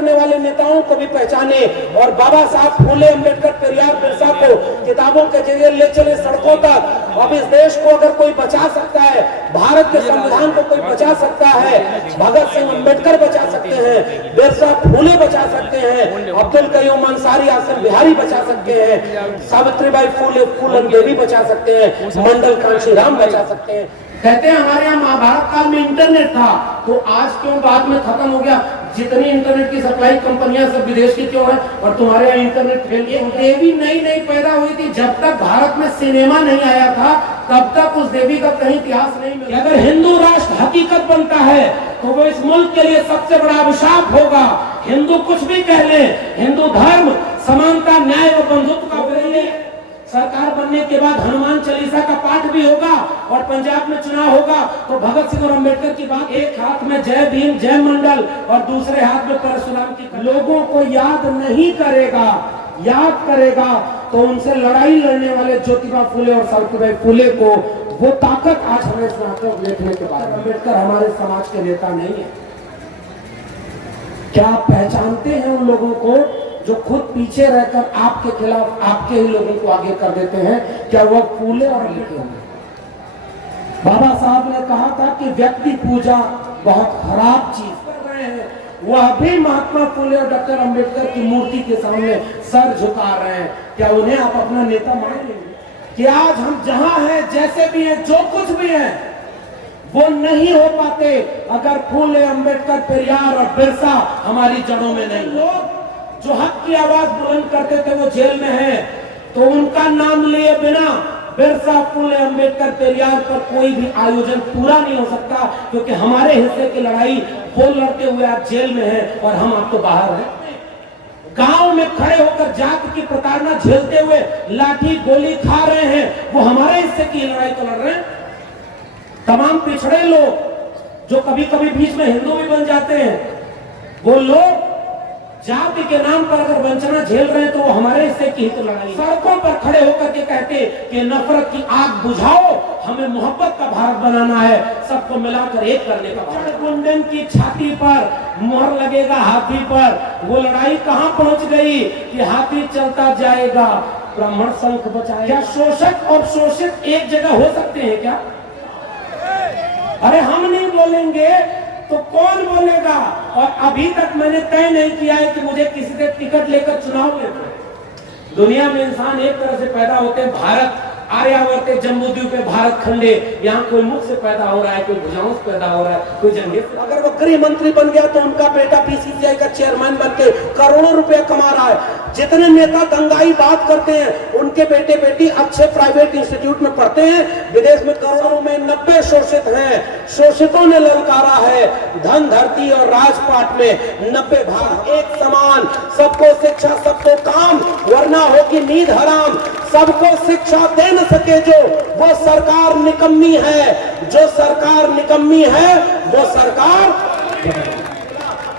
करने वाले नेताओं को भी पहचाने और बाबा साहब फूले अम्बेडकर पेरियार बिरसा को किताबों के जरिए ले चले सड़कों तक। अब इस देश को अगर कोई बचा सकता है, भारत के संविधान को कोई बचा सकता है, भगत सिंह अम्बेडकर बचा सकते हैं, बिरसा फूले बचा सकते हैं, अब्दुल कयूम अंसारी आसिफ बिहारी बचा सकते हैं, सावित्रीबाई फूले फूलन देवी बचा सकते हैं, मंडल कांशीराम बचा सकते हैं। कहते हैं हमारे यहाँ महाभारत काल में इंटरनेट था, तो आज क्यों बाद में खत्म हो गया? जितनी इंटरनेट की सप्लाई कंपनियां सब विदेश की क्यों है और तुम्हारे यहाँ इंटरनेट फेल गया? देवी नई नई पैदा हुई थी, जब तक भारत में सिनेमा नहीं आया था तब तक उस देवी का कहीं इतिहास नहीं मिला। अगर हिंदू राष्ट्र हकीकत बनता है तो वो इस मुल्क के लिए सबसे बड़ा अभिशाप होगा। हिंदू कुछ भी कह ले, हिंदू धर्म समानता, न्याय और बंधुत्व का सरकार बनने के बाद हनुमान चालीसा का पाठ भी होगा और पंजाब में चुनाव होगा तो भगत सिंह और अम्बेडकर की बात, एक हाथ में जय भीम जय मंडल और दूसरे हाथ में परशुराम की। लोगों को याद नहीं करेगा, याद करेगा तो उनसे लड़ाई लड़ने वाले ज्योतिबा फूले और सावित्रीबाई फूले को वो ताकत आज हमें इस नाटक देखने के बाद। अम्बेडकर हमारे समाज के नेता नहीं है। क्या आप पहचानते हैं उन लोगों को जो खुद पीछे रहकर आपके खिलाफ आपके ही लोगों को आगे कर देते हैं? क्या वह फूले और लिखे होंगे? बाबा साहब ने कहा था कि व्यक्ति पूजा बहुत खराब चीज कर रहे हैं। वह भी महात्मा फूले और डॉक्टर अंबेडकर की मूर्ति के सामने सर झुका रहे हैं। क्या उन्हें आप अपना नेता मान लेंगे? कि आज हम जहां हैं, जैसे भी हैं, जो कुछ भी हैं, वो नहीं हो पाते अगर फूले अम्बेडकर पेरियार और बिरसा हमारी जड़ों में नहीं। लोग जो हक की आवाज बुलंद करते थे वो जेल में हैं, तो उनका नाम लिए बिना बिरसा फूले अम्बेडकर पेरियार पर कोई भी आयोजन पूरा नहीं हो सकता, क्योंकि हमारे हिस्से की लड़ाई वो लड़ते हुए आप जेल में हैं और हम आप तो बाहर हैं। गांव में खड़े होकर जाति की प्रताड़ना झेलते हुए लाठी गोली खा रहे हैं, वो हमारे हिस्से की लड़ाई तो लड़ रहे हैं। तमाम पिछड़े लोग जो कभी कभी बीच में हिंदू भी बन जाते हैं, वो लोग जाति के नाम पर अगर वंचना झेल रहे हैं तो वो हमारे हिस्से की हित लड़ाई। सड़कों पर खड़े होकर के कहते कि नफरत की आग बुझाओ, हमें मोहब्बत का भारत बनाना है, सबको मिलाकर एक करने का भारत। गुंडन की छाती पर मोहर लगेगा हाथी पर, वो लड़ाई कहां पहुंच गई कि हाथी चलता जाएगा ब्राह्मण शंख बचाएगा। क्या शोषक और शोषित एक जगह हो सकते हैं क्या? अरे हम नहीं बोलेंगे तो कौन बोलेगा? और अभी तक मैंने तय नहीं किया है कि मुझे किसी से टिकट लेकर चुनाव लेना। दुनिया में इंसान एक तरह से पैदा होते हैं, भारत आर्यावर्त जम्बूद्वीप पे भारत खंडे, यहाँ कोई मुख से पैदा हो रहा है, कोई भुजाओं से पैदा हो रहा है, कोई जंगे। अगर वो गृह मंत्री बन गया तो उनका बेटा बीसीसीआई का चेयरमैन बन के करोड़ों रुपया कमा रहा है। जितने नेता दंगाई बात करते हैं उनके बेटे बेटी अच्छे प्राइवेट इंस्टीट्यूट में पढ़ते हैं, विदेश में करोड़ों में 90 शोषित हैं। शोषितों ने ललकारा है धन धरती और राजपाट में 90 भाग एक समान, सबको शिक्षा सबको काम, वरना होगी नींद हराम। सबको शिक्षा दे न सके जो, वो सरकार निकम्मी है। जो सरकार निकम्मी है वो सरकार।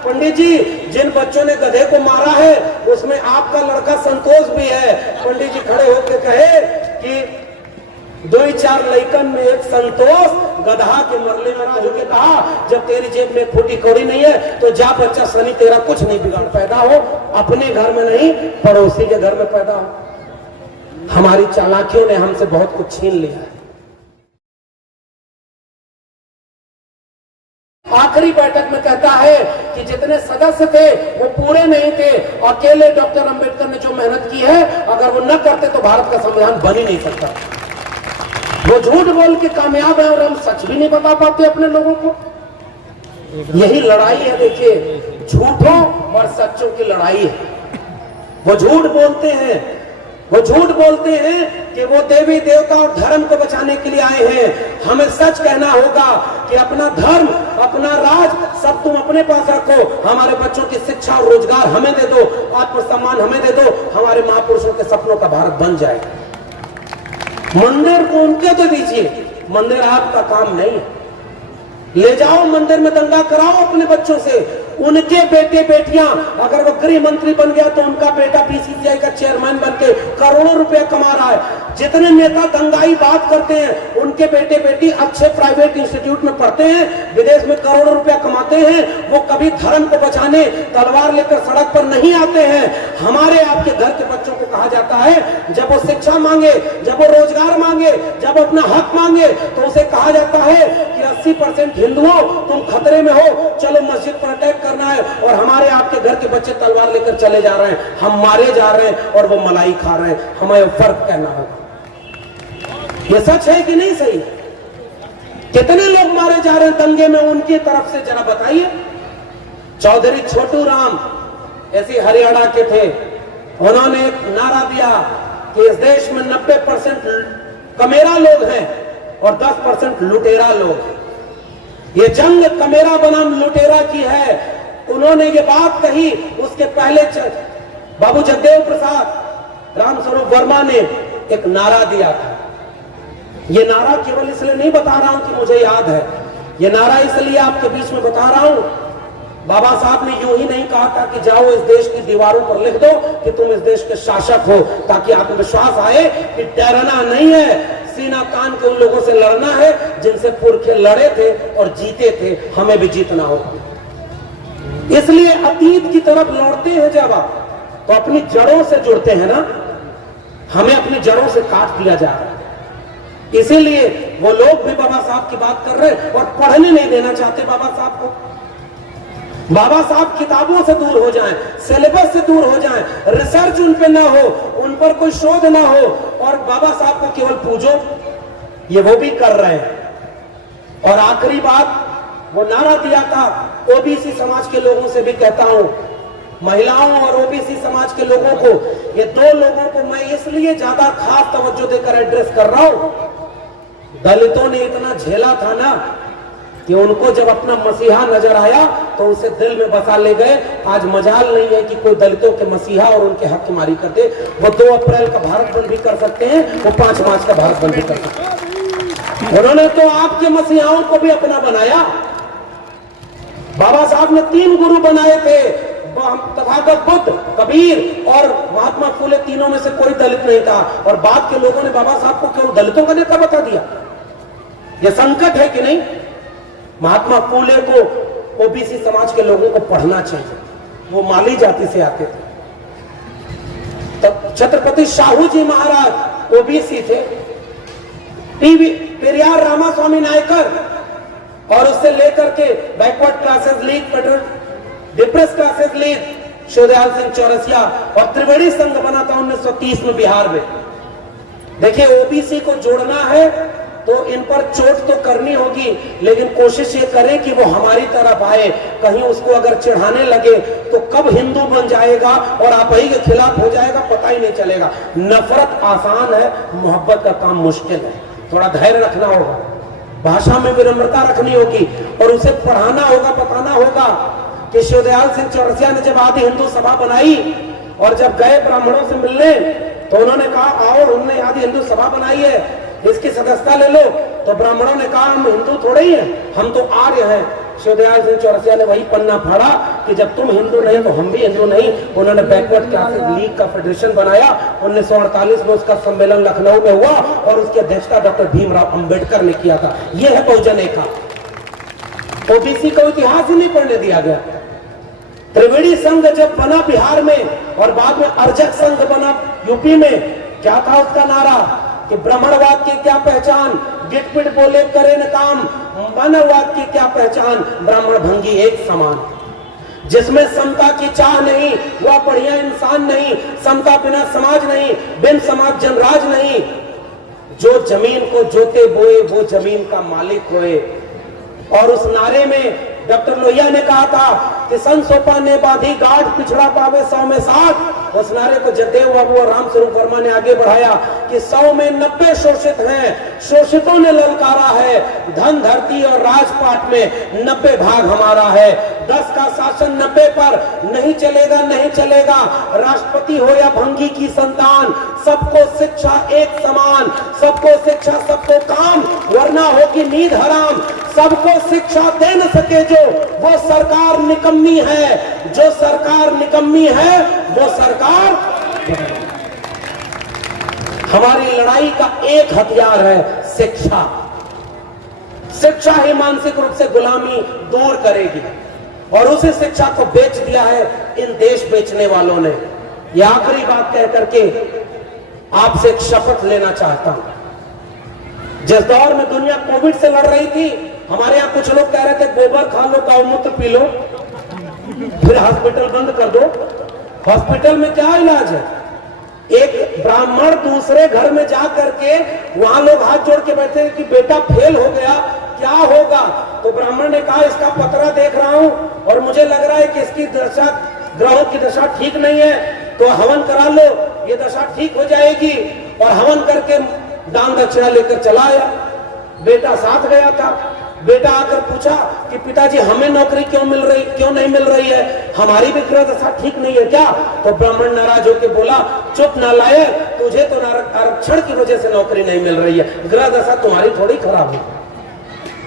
पंडित जी, जिन बच्चों ने गधे को मारा है उसमें आपका लड़का संतोष भी है। पंडित जी खड़े होकर कहे कि 2-4 लइकन में एक संतोष गधा के मरले में राजू के कहा, जब तेरी जेब में फूटी कौड़ी नहीं है तो जा बच्चा सनी, तेरा कुछ नहीं बिगाड़। पैदा हो अपने घर में नहीं, पड़ोसी के घर में पैदा हो। हमारी चालाकियों ने हमसे बहुत कुछ छीन लिया है। आखिरी बैठक में कहता है कि जितने सदस्य थे वो पूरे नहीं थे, अकेले डॉक्टर अंबेडकर ने जो मेहनत की है, अगर वो न करते तो भारत का संविधान बन ही नहीं सकता। वो झूठ बोल के कामयाब है और हम सच भी नहीं बता पाते अपने लोगों को। यही लड़ाई है, देखिए, झूठों और सच्चों की लड़ाई है। वो झूठ बोलते हैं, वो झूठ बोलते हैं कि वो देवी देवता और धर्म को बचाने के लिए आए हैं। हमें सच कहना होगा कि अपना धर्म, अपना राज सब तुम अपने पास रखो, हमारे बच्चों की शिक्षा और रोजगार हमें दे दो, आत्मसम्मान हमें दे दो, हमारे महापुरुषों के सपनों का भारत बन जाए। मंदिर को उनके दे दीजिए, मंदिर आपका काम नहीं है। ले जाओ मंदिर में दंगा कराओ अपने बच्चों से, उनके बेटे बेटियां, अगर वो गृह मंत्री बन गया तो उनका बेटा बीसीसीआई का चेयरमैन बन के करोड़ों रुपया कमा रहा है। जितने नेता दंगाई बात करते हैं उनके बेटे बेटी अच्छे प्राइवेट इंस्टीट्यूट में पढ़ते हैं, विदेश में करोड़ों रुपया कमाते हैं, वो कभी धर्म को बचाने तलवार लेकर सड़क पर नहीं आते हैं। हमारे आपके घर के बच्चों को कहा जाता है, जब वो शिक्षा मांगे, जब वो रोजगार मांगे, जब अपना हक मांगे, तो उसे कहा जाता है कि 80% हिंदुओं तुम खतरे में हो, चलो मस्जिद पर अटैक करना है। और हमारे आपके घर के बच्चे तलवार लेकर चले जा रहे हैं, हम मारे जा रहे हैं और वो मलाई खा रहे हैं। हमें फर्क कहना होगा, ये सच है कि नहीं सही? कितने लोग मारे जा रहे हैं दंगे में, उनकी तरफ से जरा बताइए। चौधरी छोटू राम ऐसे हरियाणा के थे, उन्होंने एक नारा दिया कि इस देश में 90% कमेरा लोग हैं और 10% लुटेरा लोग। ये जंग कमेरा बनाम लुटेरा की है। उन्होंने ये बात कही, उसके पहले बाबू जगदेव प्रसाद रामस्वरूप वर्मा ने एक नारा दिया था। ये नारा केवल इसलिए नहीं बता रहा हूं कि मुझे याद है, ये नारा इसलिए आपके बीच में बता रहा हूं, बाबा साहब ने यूं ही नहीं कहा था कि जाओ इस देश की दीवारों पर लिख दो कि तुम इस देश के शासक हो, ताकि आत्मविश्वास आए कि डरना नहीं है, सीना तान के उन लोगों से लड़ना है जिनसे पुरखे लड़े थे और जीते थे, हमें भी जीतना होगा। इसलिए अतीत की तरफ लौटते हैं जब आप, तो अपनी जड़ों से जुड़ते हैं ना, हमें अपनी जड़ों से काट दिया जा रहा है। इसीलिए वो लोग भी बाबा साहब की बात कर रहे हैं और पढ़ने नहीं देना चाहते बाबा साहब को। बाबा साहब किताबों से दूर हो जाएं, सिलेबस से दूर हो जाएं, रिसर्च उन पे ना हो, उन पर कोई शोध ना हो, और बाबा साहब को केवल पूजो, ये वो भी कर रहे हैं। और आखिरी बात, वो नारा दिया था, ओबीसी समाज के लोगों से भी कहता हूं, महिलाओं और ओबीसी समाज के लोगों को, ये दो लोगों को मैं इसलिए ज्यादा खास तवज्जो देकर एड्रेस कर रहा हूं, दलितों ने इतना झेला था ना कि उनको जब अपना मसीहा नजर आया तो उसे दिल में बसा ले गए। आज मजाल नहीं है कि कोई दलितों के मसीहा और उनके हक की मारी कर दे। वो 2 अप्रैल का भारत बंद भी कर सकते हैं, वो 5 मार्च का भारत बंद भी कर सकते हैं। उन्होंने तो आपके मसीहाओं को भी अपना बनाया। बाबा साहब ने 3 गुरु बनाए थे, तथागत बुद्ध, कबीर और महात्मा फूले, तीनों में से कोई दलित नहीं था। और बाद के लोगों ने बाबा साहब को क्यों दलितों का नेता बता दिया? यह संकट है कि नहीं? महात्मा फूले को ओबीसी समाज के लोगों को पढ़ना चाहिए, वो माली जाति से आते थे। तब छत्रपति शाहू जी महाराज ओबीसी थे, पेरियार रामास्वामी नायकर और उससे लेकर के backward classes league, depress classes league, Shivdayal Singh Chaurasia और त्रिवेणी संघ बना था 1930 में बिहार में। देखिए, ओबीसी को जोड़ना है तो इन पर चोट तो करनी होगी, लेकिन कोशिश ये करें कि वो हमारी तरफ आए। कहीं उसको अगर चिढ़ाने लगे तो कब हिंदू बन जाएगा और आप ही के खिलाफ हो जाएगा, पता ही नहीं चलेगा। नफरत आसान है, मोहब्बत का काम मुश्किल है। थोड़ा धैर्य रखना होगा, भाषा में विनम्रता रखनी होगी और उसे पढ़ाना होगा, बताना होगा कि शिवदयाल सिंह चौरसिया ने जब आदि हिंदू सभा बनाई और जब गए ब्राह्मणों से मिलने तो उन्होंने कहा आओ, हमने आदि हिंदू सभा बनाई है, इसकी सदस्यता ले लो। तो ब्राह्मणों ने कहा हम हिंदू थोड़े ही हैं, हम तो आर्य हैं। शिवदयाल सिंह चौरसिया ने वही पन्ना फाड़ा कि जब तुम हिंदू नहीं तो हम भी हिंदू नहीं। उन्होंने बैकवर्ड क्लासेस लीग का फेडरेशन बनाया। 1948 में उसका सम्मेलन लखनऊ में हुआ और उसकी अध्यक्षता डॉक्टर भीमराव अंबेडकर ने किया था। यह है बहुजन एकता। ओबीसी का इतिहास ही नहीं पढ़ने दिया गया। त्रिवेणी संघ जब बना बिहार में और बाद में अर्जक संघ बना यूपी में, क्या था उसका नारा कि ब्राह्मणवाद की क्या पहचान, गिटपिट बोले करे न काम, मानववाद की क्या पहचान, ब्राह्मण भंगी एक समान। जिसमें समता की चाह नहीं वह बढ़िया इंसान नहीं, समता बिना समाज नहीं, बिन समाज जनराज नहीं। जो जमीन को जोते बोए वो जमीन का मालिक होए। और उस नारे में डॉक्टर लोहिया ने कहा था कि सन सोपा ने बाधी गाढ़ पिछड़ा पावे 100 में 60। उस नारे को जगदेव बाबू और रामस्वरूप वर्मा ने आगे बढ़ाया कि 100 में 90 शोषित हैं, शोषितों ने ललकारा है, धन धरती और राजपाट में 90 भाग हमारा है। 10 का शासन 90 पर नहीं चलेगा, नहीं चलेगा। राष्ट्रपति हो या भंगी की संतान, सबको शिक्षा एक समान, सबको शिक्षा सबको काम, वरना होगी नींद हराम। सबको शिक्षा दे न सके जो, वो सरकार निकम्मी निकम्मी है, जो सरकार निकम्मी है वो सरकार। हमारी लड़ाई का एक हथियार है शिक्षा। शिक्षा ही मानसिक रूप से गुलामी दूर करेगी, और उसी शिक्षा को बेच दिया है इन देश बेचने वालों ने। यह आखिरी बात कह करके आपसे एक शपथ लेना चाहता हूं। जिस दौर में दुनिया कोविड से लड़ रही थी, हमारे यहां कुछ लोग कह रहे थे गोबर खा लो, गौमूत्र पी लो, फिर हॉस्पिटल बंद कर दो। हॉस्पिटल में क्या इलाज है? एक ब्राह्मण दूसरे घर में जा करके वहां लोग हाथ जोड़ के बैठे कि बेटा फेल हो गया, क्या होगा? तो ब्राह्मण ने कहा इसका पतरा देख रहा हूं और मुझे लग रहा है कि इसकी दशा, ग्रहों की दशा ठीक नहीं है, तो हवन करा लो, ये दशा ठीक हो जाएगी। और हवन करके दान दक्षिणा लेकर चला आया। बेटा साथ गया था। बेटा आकर पूछा कि पिताजी हमें नौकरी क्यों नहीं मिल रही है, हमारी भी ग्रह दशा ठीक नहीं है क्या? तो ब्राह्मण नाराज होकर बोला, चुप नालायक, तुझे तो आरक्षण की वजह से नौकरी नहीं मिल रही है, ग्रह दशा तुम्हारी थोड़ी खराब है।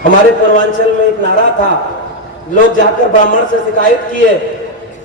हमारे पूर्वांचल में एक नारा था, लोग जाकर ब्राह्मण से शिकायत किए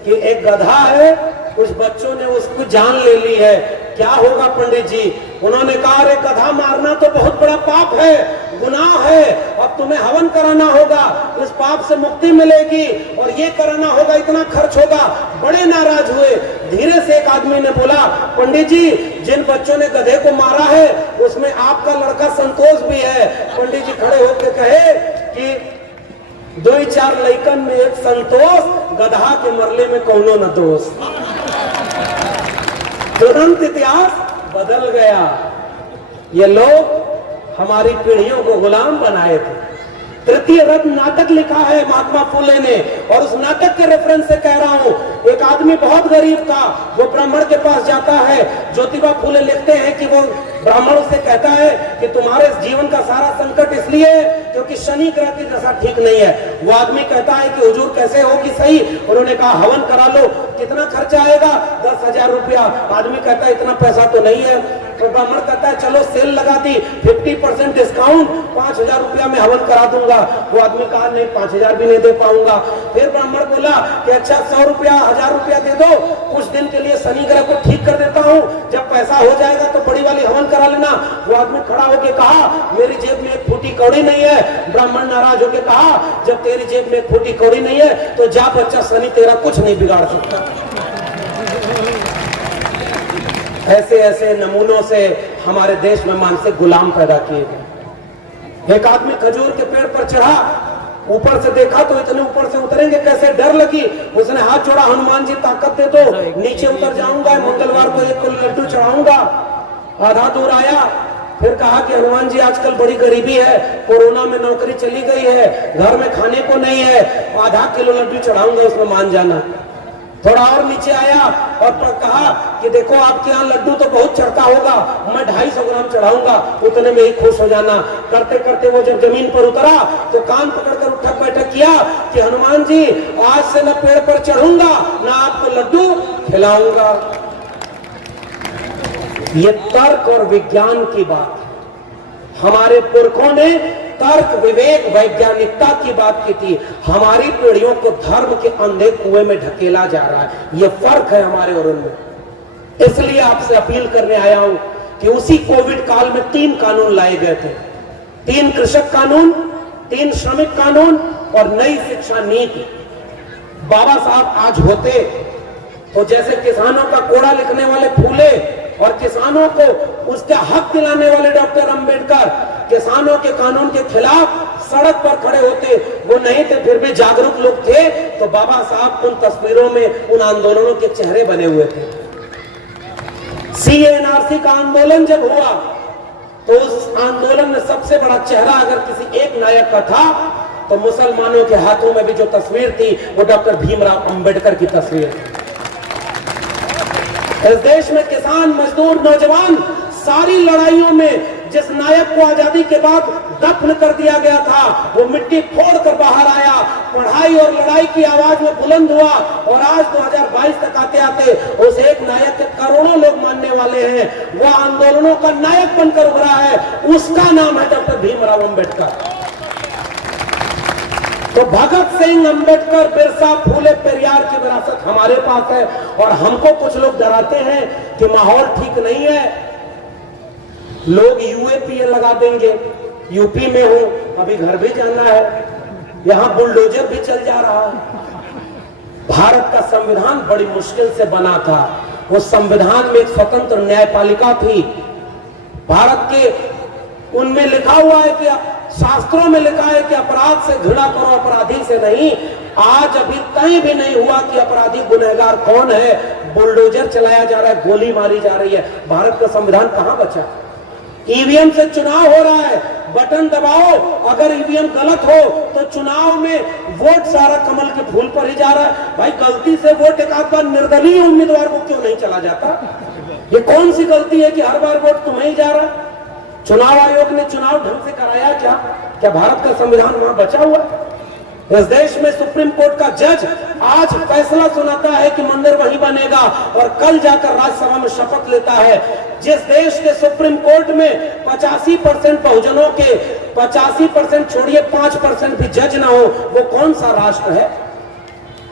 कि एक गधा है, कुछ बच्चों ने उसको जान ले ली है, क्या होगा पंडित जी? उन्होंने कहा अरे गधा मारना तो बहुत बड़ा पाप है, गुनाह है, अब तुम्हें हवन कराना होगा, इस पाप से मुक्ति मिलेगी, और ये कराना होगा, इतना खर्च होगा। बड़े नाराज हुए। धीरे से एक आदमी ने बोला, पंडित जी जिन बच्चों ने गधे को मारा है उसमें आपका लड़का संतोष भी है। पंडित जी खड़े होकर कहे कि 2-4 लइकन में एक संतोष, गधा के मरले में कौनो न दोष। तुरंत इतिहास बदल गया। ये लोग हमारी पीढ़ियों को गुलाम बनाए थे। तृतीय रत्न नाटक लिखा है महात्मा फुले ने, और उस नाटक के रेफरेंस से कह रहा हूं। एक आदमी बहुत गरीब था, वो ब्राह्मण के पास जाता है। ज्योतिबा फुले लिखते हैं कि वो ब्राह्मण से कहता है कि तुम्हारे जीवन का सारा संकट इसलिए क्योंकि शनि ग्रह की दशा ठीक नहीं है। वो आदमी कहता है कि हुजूर कैसे होगी सही? उन्होंने कहा हवन करा लो। कितना खर्चा आएगा? 10,000 रुपया। आदमी कहता है इतना पैसा तो नहीं है। तो ब्राह्मण कहता है चलो सेल लगा दी, 50% डिस्काउंट, 5,000 रुपया में हवन करा दूंगा। वो आदमी कहा नहीं, 5,000 भी नहीं दे पाऊंगा। फिर ब्राह्मण बोला कि अच्छा 100 रुपया, 1,000 रुपया दे दो, कुछ दिन के लिए शनि ग्रह को ठीक कर देता हूँ, जब पैसा हो जाएगा तो बड़ी वाली हवन करा लेना। वो आदमी खड़ा होकर कहा मेरी जेब में एक फूटी कौड़ी नहीं है। ब्राह्मण नाराज होकर कहा जब तेरी जेब में एक फूटी कौड़ी नहीं है तो जा बच्चा, शनि तेरा कुछ नहीं बिगाड़ सकता। ऐसे ऐसे नमूनों से हमारे देश में मानसिक गुलाम पैदा किए गए। एक आदमी खजूर के पेड़ पर चढ़ा, ऊपर से देखा तो इतने ऊपर से उतरेंगे कैसे, डर लगी। उसने हाथ जोड़ा, हनुमान जी ताकत दे दो, नीचे उतर जाऊंगा, मंगलवार को एक लड्डू चढ़ाऊंगा। आधा दूर आया, फिर कहा कि हनुमान जी आजकल बड़ी गरीबी है, कोरोना में नौकरी चली गई है, घर में खाने को नहीं है, आधा किलो लड्डू चढ़ाऊंगा, उसमें मान जाना। थोड़ा और नीचे आया और कहा कि देखो आपके यहाँ लड्डू तो बहुत चढ़ता होगा, मैं 250 ग्राम चढ़ाऊंगा, उतने में ही खुश हो जाना। करते करते वो जब जमीन पर उतरा तो कान पकड़कर उठक बैठक किया कि हनुमान जी आज से न पेड़ पर चढ़ूंगा न आपको लड्डू खिलाऊंगा। ये तर्क और विज्ञान की बात है। हमारे पुरखों ने तर्क, विवेक, वैज्ञानिकता की बात की थी। हमारी पीढ़ियों को धर्म के अंधे कुएं में ढकेला जा रहा है। ये फर्क है हमारे और उनमें। इसलिए आपसे अपील करने आया हूं कि उसी कोविड काल में 3 कानून लाए गए थे। 3 कृषक कानून, 3 श्रमिक कानून और नई शिक्षा नीति। बाबा साहब आज होते तो जैसे किसानों का कोड़ा लिखने वाले फूले और किसानों को उसका हक दिलाने वाले डॉक्टर अंबेडकर किसानों के कानून के खिलाफ सड़क पर खड़े होते, वो नहीं थे फिर भी जागरूक लोग थे, तो बाबा साहब उन तस्वीरों में उन आंदोलनों के चेहरे बने हुए थे। CA/NRC का आंदोलन जब हुआ तो उस आंदोलन में सबसे बड़ा चेहरा अगर किसी एक नायक का था तो मुसलमानों के हाथों में भी जो तस्वीर थी वो डॉक्टर भीमराव अंबेडकर की तस्वीर थी। इस देश में किसान, मजदूर, नौजवान सारी लड़ाइयों में जिस नायक को आजादी के बाद दफन कर दिया गया था वो मिट्टी फोड़कर बाहर आया, पढ़ाई और लड़ाई की आवाज में बुलंद हुआ और आज 2022 तक आते आते उस एक नायक के करोड़ों लोग मानने वाले हैं। वो आंदोलनों का नायक बनकर उभरा है, उसका नाम है डॉक्टर भीमराव अंबेडकर। तो भगत सिंह, अंबेडकर, बिरसा, फूले, पेरियार की विरासत हमारे पास है। और हमको कुछ लोग डराते हैं कि माहौल ठीक नहीं है, लोग यूएपीए लगा देंगे। यूपी में हूं, अभी घर भी जाना है, यहां बुलडोजर भी चल जा रहा है। भारत का संविधान बड़ी मुश्किल से बना था। उस संविधान में एक स्वतंत्र न्यायपालिका थी। भारत के उनमें लिखा हुआ है कि शास्त्रों में लिखा है कि अपराध से घृणा करो, अपराधी से नहीं। आज अभी कहीं भी नहीं हुआ कि अपराधी गुनहगार कौन है। बुलडोजर चलाया जा रहा है, गोली मारी जा रही है। भारत का संविधान कहां बचा? ईवीएम से चुनाव हो रहा है, बटन दबाओ, अगर ईवीएम गलत हो तो चुनाव में वोट सारा कमल के फूल पर ही जा रहा है। भाई गलती से वोट एक आध बार निर्दलीय उम्मीदवार को क्यों नहीं चला जाता? ये कौन सी गलती है कि हर बार वोट तुम्हें ही जा रहा है? चुनाव आयोग ने चुनाव ढंग से कराया क्या? क्या भारत का संविधान वहां बचा हुआ? इस देश में सुप्रीम कोर्ट का जज आज फैसला सुनाता है कि मंदिर वहीं बनेगा और कल जाकर राज्यसभा में शपथ लेता है। जिस देश के सुप्रीम कोर्ट में 85% बहुजनों के 85% छोड़िए 5% भी जज ना हो, वो कौन सा राष्ट्र है?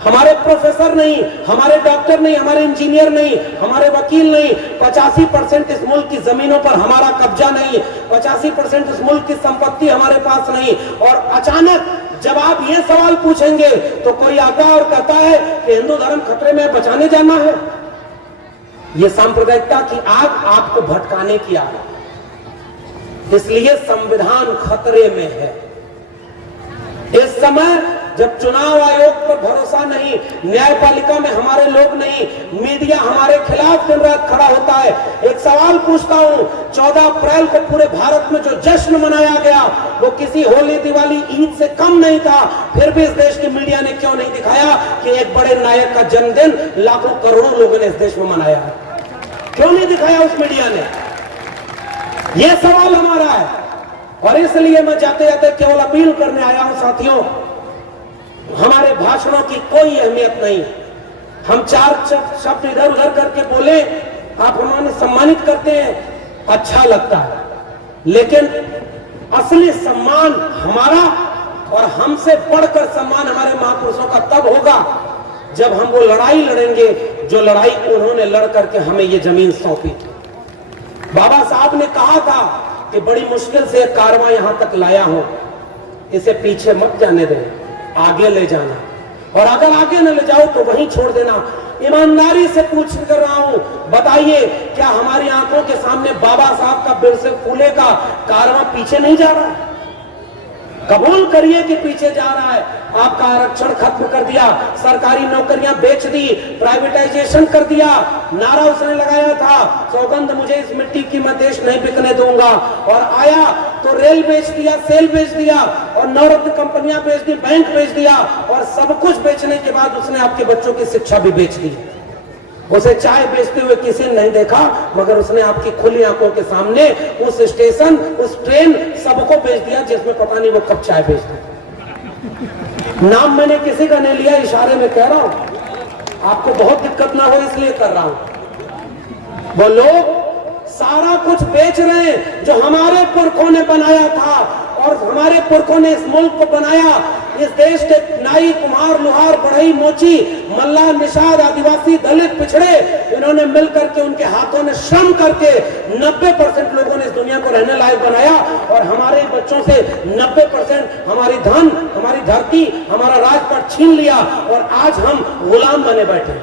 हमारे प्रोफेसर नहीं, हमारे डॉक्टर नहीं, हमारे इंजीनियर नहीं, हमारे वकील नहीं, 85% इस मुल्क की जमीनों पर हमारा कब्जा नहीं, 85% इस मुल्क की संपत्ति हमारे पास नहीं। और अचानक जब आप ये सवाल पूछेंगे तो कोई आता और कहता है कि हिंदू धर्म खतरे में बचाने जाना है। ये सांप्रदायिकता की आग आपको भटकाने की आग है। इसलिए संविधान खतरे में है। इस समय जब चुनाव आयोग पर भरोसा नहीं, न्यायपालिका में हमारे लोग नहीं, मीडिया हमारे खिलाफ दिन रात खड़ा होता है। एक सवाल पूछता हूं, 14 अप्रैल को पूरे भारत में जो जश्न मनाया गया वो किसी होली, दिवाली, ईद से कम नहीं था। फिर भी इस देश की मीडिया ने क्यों नहीं दिखाया कि एक बड़े नायक का जन्मदिन लाखों करोड़ों लोगों ने इस देश में मनाया है? क्यों नहीं दिखाया उस मीडिया ने? यह सवाल हमारा है। और इसलिए मैं जाते जाते केवल अपील करने आया हूं साथियों, हमारे भाषणों की कोई अहमियत नहीं। हम चार शब्द इधर उधर करके बोले, आप हमें सम्मानित करते हैं, अच्छा लगता है, लेकिन असली सम्मान हमारा और हमसे बढ़कर सम्मान हमारे महापुरुषों का तब होगा जब हम वो लड़ाई लड़ेंगे जो लड़ाई उन्होंने लड़ करके हमें ये जमीन सौंपी थी। बाबा साहब ने कहा था कि बड़ी मुश्किल से कारवां यहां तक लाया हूं, इसे पीछे मत जाने दें, आगे ले जाना, और अगर आगे न ले जाओ तो वहीं छोड़ देना। ईमानदारी से पूछ कर रहा हूं, बताइए क्या हमारी आंखों के सामने बाबा साहब का, बिरसा फूले का कारवां पीछे नहीं जा रहा है? कबूल करिए कि पीछे जा रहा है। आपका आरक्षण खत्म कर दिया, सरकारी नौकरियां बेच दी, प्राइवेटाइजेशन कर दिया। नारा उसने लगाया था, सौगंध मुझे इस मिट्टी की, मैं देश नहीं बिकने दूंगा। और आया तो रेल बेच दिया, सेल बेच दिया, और नवरत्न कंपनियां बेच दी, बैंक बेच दिया, और सब कुछ बेचने के बाद उसने आपके बच्चों की शिक्षा भी बेच दी। उसे चाय बेचते हुए किसी ने नहीं देखा, मगर उसने आपकी खुली आंखों के सामने उस स्टेशन, उस ट्रेन, सबको बेच दिया जिसमें पता नहीं वो कब चाय बेचती। नाम मैंने किसी का नहीं लिया, इशारे में कह रहा हूं, आपको बहुत दिक्कत ना हो इसलिए कर रहा हूं। वो लोग सारा कुछ बेच रहे हैं जो हमारे पुरखों ने बनाया था, और हमारे पुरखों ने इस मुल्क को बनाया। इस देश के नाई, कुम्हार, लोहार, बढ़ई, मोची, मल्लाह, निषाद, आदिवासी, दलित, पिछड़े, इन्होंने मिलकर के, उनके हाथों ने श्रम करके 90% लोगों ने इस दुनिया को रहने लायक बनाया। और हमारे बच्चों से 90% हमारी धन, हमारी धरती, हमारा राजपाट छीन लिया, और आज हम गुलाम बने बैठे,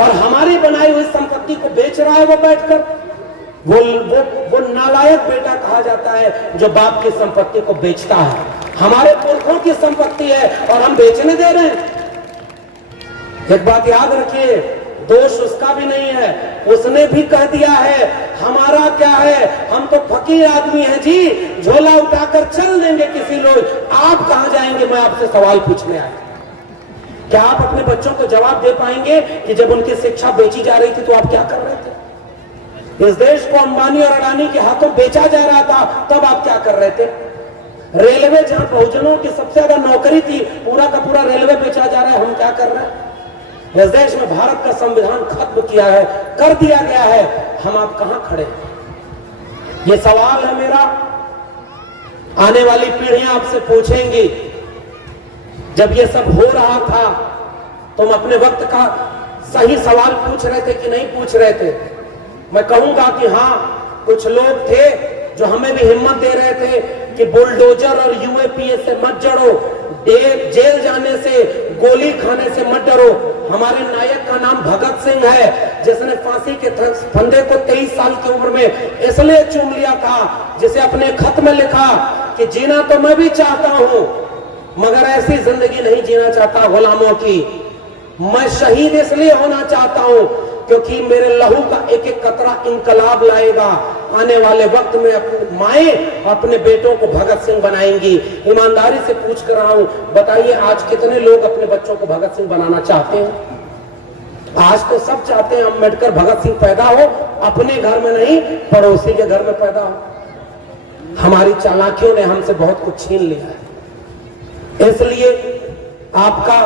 और हमारी बनाई हुई संपत्ति को बेच रहा है वो बैठकर। वो नालायक बेटा कहा जाता है जो बाप की संपत्ति को बेचता है। हमारे पुरखों की संपत्ति है और हम बेचने दे रहे हैं। एक बात याद रखिए, दोष उसका भी नहीं है, उसने भी कह दिया है हमारा क्या है, हम तो फकीर आदमी हैं जी, झोला उठाकर चल देंगे किसी लोग, आप कहां जाएंगे? मैं आपसे सवाल पूछने आया। क्या आप अपने बच्चों को जवाब दे पाएंगे कि जब उनकी शिक्षा बेची जा रही थी तो आप क्या कर रहे थे? इस देश को अंबानी और अडानी के हाथों बेचा जा रहा था, तब आप क्या कर रहे थे? रेलवे, जहां बहुजनों की सबसे ज्यादा नौकरी थी, पूरा का पूरा रेलवे बेचा जा रहा है, हम क्या कर रहे हैं? इस देश में भारत का संविधान खत्म किया है, कर दिया गया है, हम आप कहां खड़े? ये सवाल है मेरा। आने वाली पीढ़ियां आपसे पूछेंगी जब ये सब हो रहा था तुम अपने वक्त का सही सवाल पूछ रहे थे कि नहीं पूछ रहे थे? मैं कहूंगा कि हाँ, कुछ लोग थे जो हमें भी हिम्मत दे रहे थे कि बुलडोजर और यूएपीए से मत जड़ो, जेल जाने से, गोली खाने से मत डरो। हमारे नायक का नाम भगत सिंह है, जिसने फांसी के फंदे को 23 साल की उम्र में इसलिए चूम लिया था, जिसे अपने खत में लिखा कि जीना तो मैं भी चाहता हूं, मगर ऐसी जिंदगी नहीं जीना चाहता गुलामों की। मैं शहीद इसलिए होना चाहता हूं क्योंकि मेरे लहू का एक एक कतरा इंकलाब लाएगा। आने वाले वक्त में अपनी माएं अपने बेटों को भगत सिंह बनाएंगी। ईमानदारी से पूछ कर रहा हूं, बताइए आज कितने लोग अपने बच्चों को भगत सिंह बनाना चाहते हैं? आज तो सब चाहते हैं अम्बेडकर भगत सिंह पैदा हो, अपने घर में नहीं पड़ोसी के घर में पैदा हो। हमारी चालाकियों ने हमसे बहुत कुछ छीन लिया है। इसलिए आपका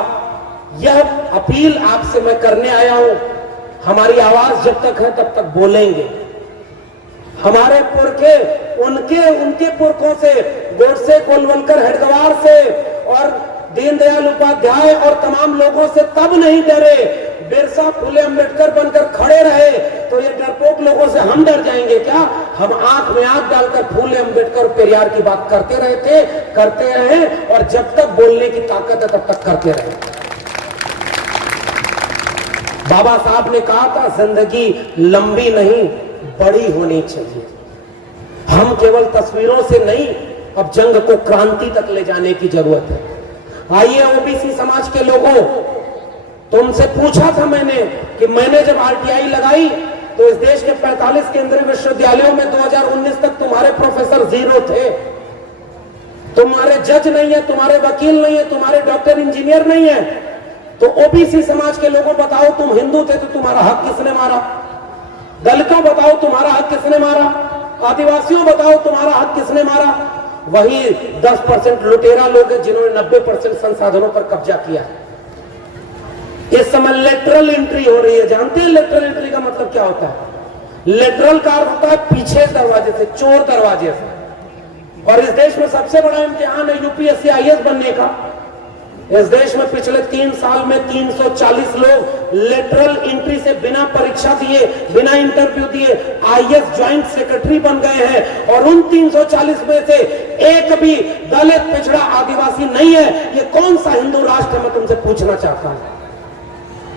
यह अपील आपसे मैं करने आया हूं, हमारी आवाज जब तक है तब तक बोलेंगे। हमारे पुरखे उनके पुरखों से, गोडसे, कोलवलकर, हेडगवार से और दीनदयाल उपाध्याय और तमाम लोगों से तब नहीं डरे, बिरसा फुले अम्बेडकर बनकर खड़े रहे, तो ये डरपोक लोगों से हम डर जाएंगे क्या? हम आंख में आंख डालकर फुले अम्बेडकर पेरियार की बात करते रहे थे, करते रहे, और जब तक बोलने की ताकत है तब तक करते रहे। बाबा साहब ने कहा था जिंदगी लंबी नहीं बड़ी होनी चाहिए। हम केवल तस्वीरों से नहीं, अब जंग को क्रांति तक ले जाने की जरूरत है। आइए ओबीसी समाज के लोगों, तुमसे पूछा था मैंने कि मैंने जब आरटीआई लगाई तो इस देश के 45 केंद्रीय विश्वविद्यालयों में 2019 तक तुम्हारे प्रोफेसर 0 थे। तुम्हारे जज नहीं है, तुम्हारे वकील नहीं है, तुम्हारे डॉक्टर इंजीनियर नहीं है। तो ओबीसी समाज के लोगों बताओ, तुम हिंदू थे तो तुम्हारा हक किसने मारा? दलितों बताओ तुम्हारा हक किसने मारा? आदिवासियों बताओ तुम्हारा हक किसने मारा? वही 10% लुटेरा लोग हैं जिन्होंने 90% संसाधनों पर कब्जा किया है। इस समय लेटरल एंट्री हो रही है। जानते हैं लेटरल एंट्री का मतलब क्या होता है? लेटरल का अर्थ होता है पीछे दरवाजे से, चोर दरवाजे से। और इस देश में सबसे बड़ा इम्तिहान है यूपीएससी आईएएस बनने का। इस देश में पिछले 3 साल में 340 लोग लेटरल एंट्री से बिना परीक्षा दिए, बिना इंटरव्यू दिए आईएएस ज्वाइंट सेक्रेटरी बन गए हैं। और उन 340 में से एक भी दलित, पिछड़ा, आदिवासी नहीं है। ये कौन सा हिंदू राष्ट्र है, मैं तुमसे पूछना चाहता हूं।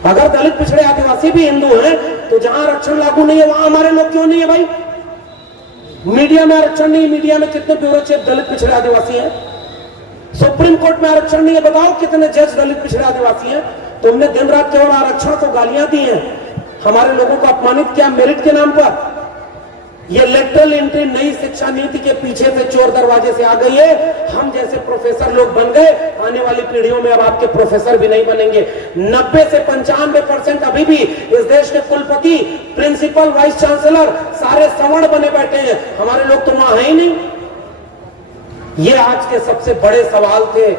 अगर दलित, पिछड़े, आदिवासी भी हिंदू हैं तो जहां आरक्षण लागू नहीं है वहां हमारे लोग क्यों नहीं है भाई? मीडिया में आरक्षण नहीं, मीडिया में कितने ब्यूरो चीफ दलित, पिछड़े, आदिवासी हैं? सुप्रीम कोर्ट में आरक्षण नहीं है, बताओ कितने जज दलित, पिछड़े, आदिवासी हैं? तुमने दिन रात केवल आरक्षण को गालियां दी हैं, हमारे लोगों को अपमानित किया मेरिट के नाम पर। ये लेटरल एंट्री नई शिक्षा नीति के पीछे से चोर दरवाजे से आ गई है। हम जैसे प्रोफेसर लोग बन गए, आने वाली पीढ़ियों में अब आपके प्रोफेसर भी नहीं बनेंगे। 90 से 95% अभी भी इस देश के कुलपति, प्रिंसिपल, वाइस चांसलर सारे सवर्ण बने बैठे हैं। हमारे लोग तो वहां है ही नहीं। ये आज के सबसे बड़े सवाल थे।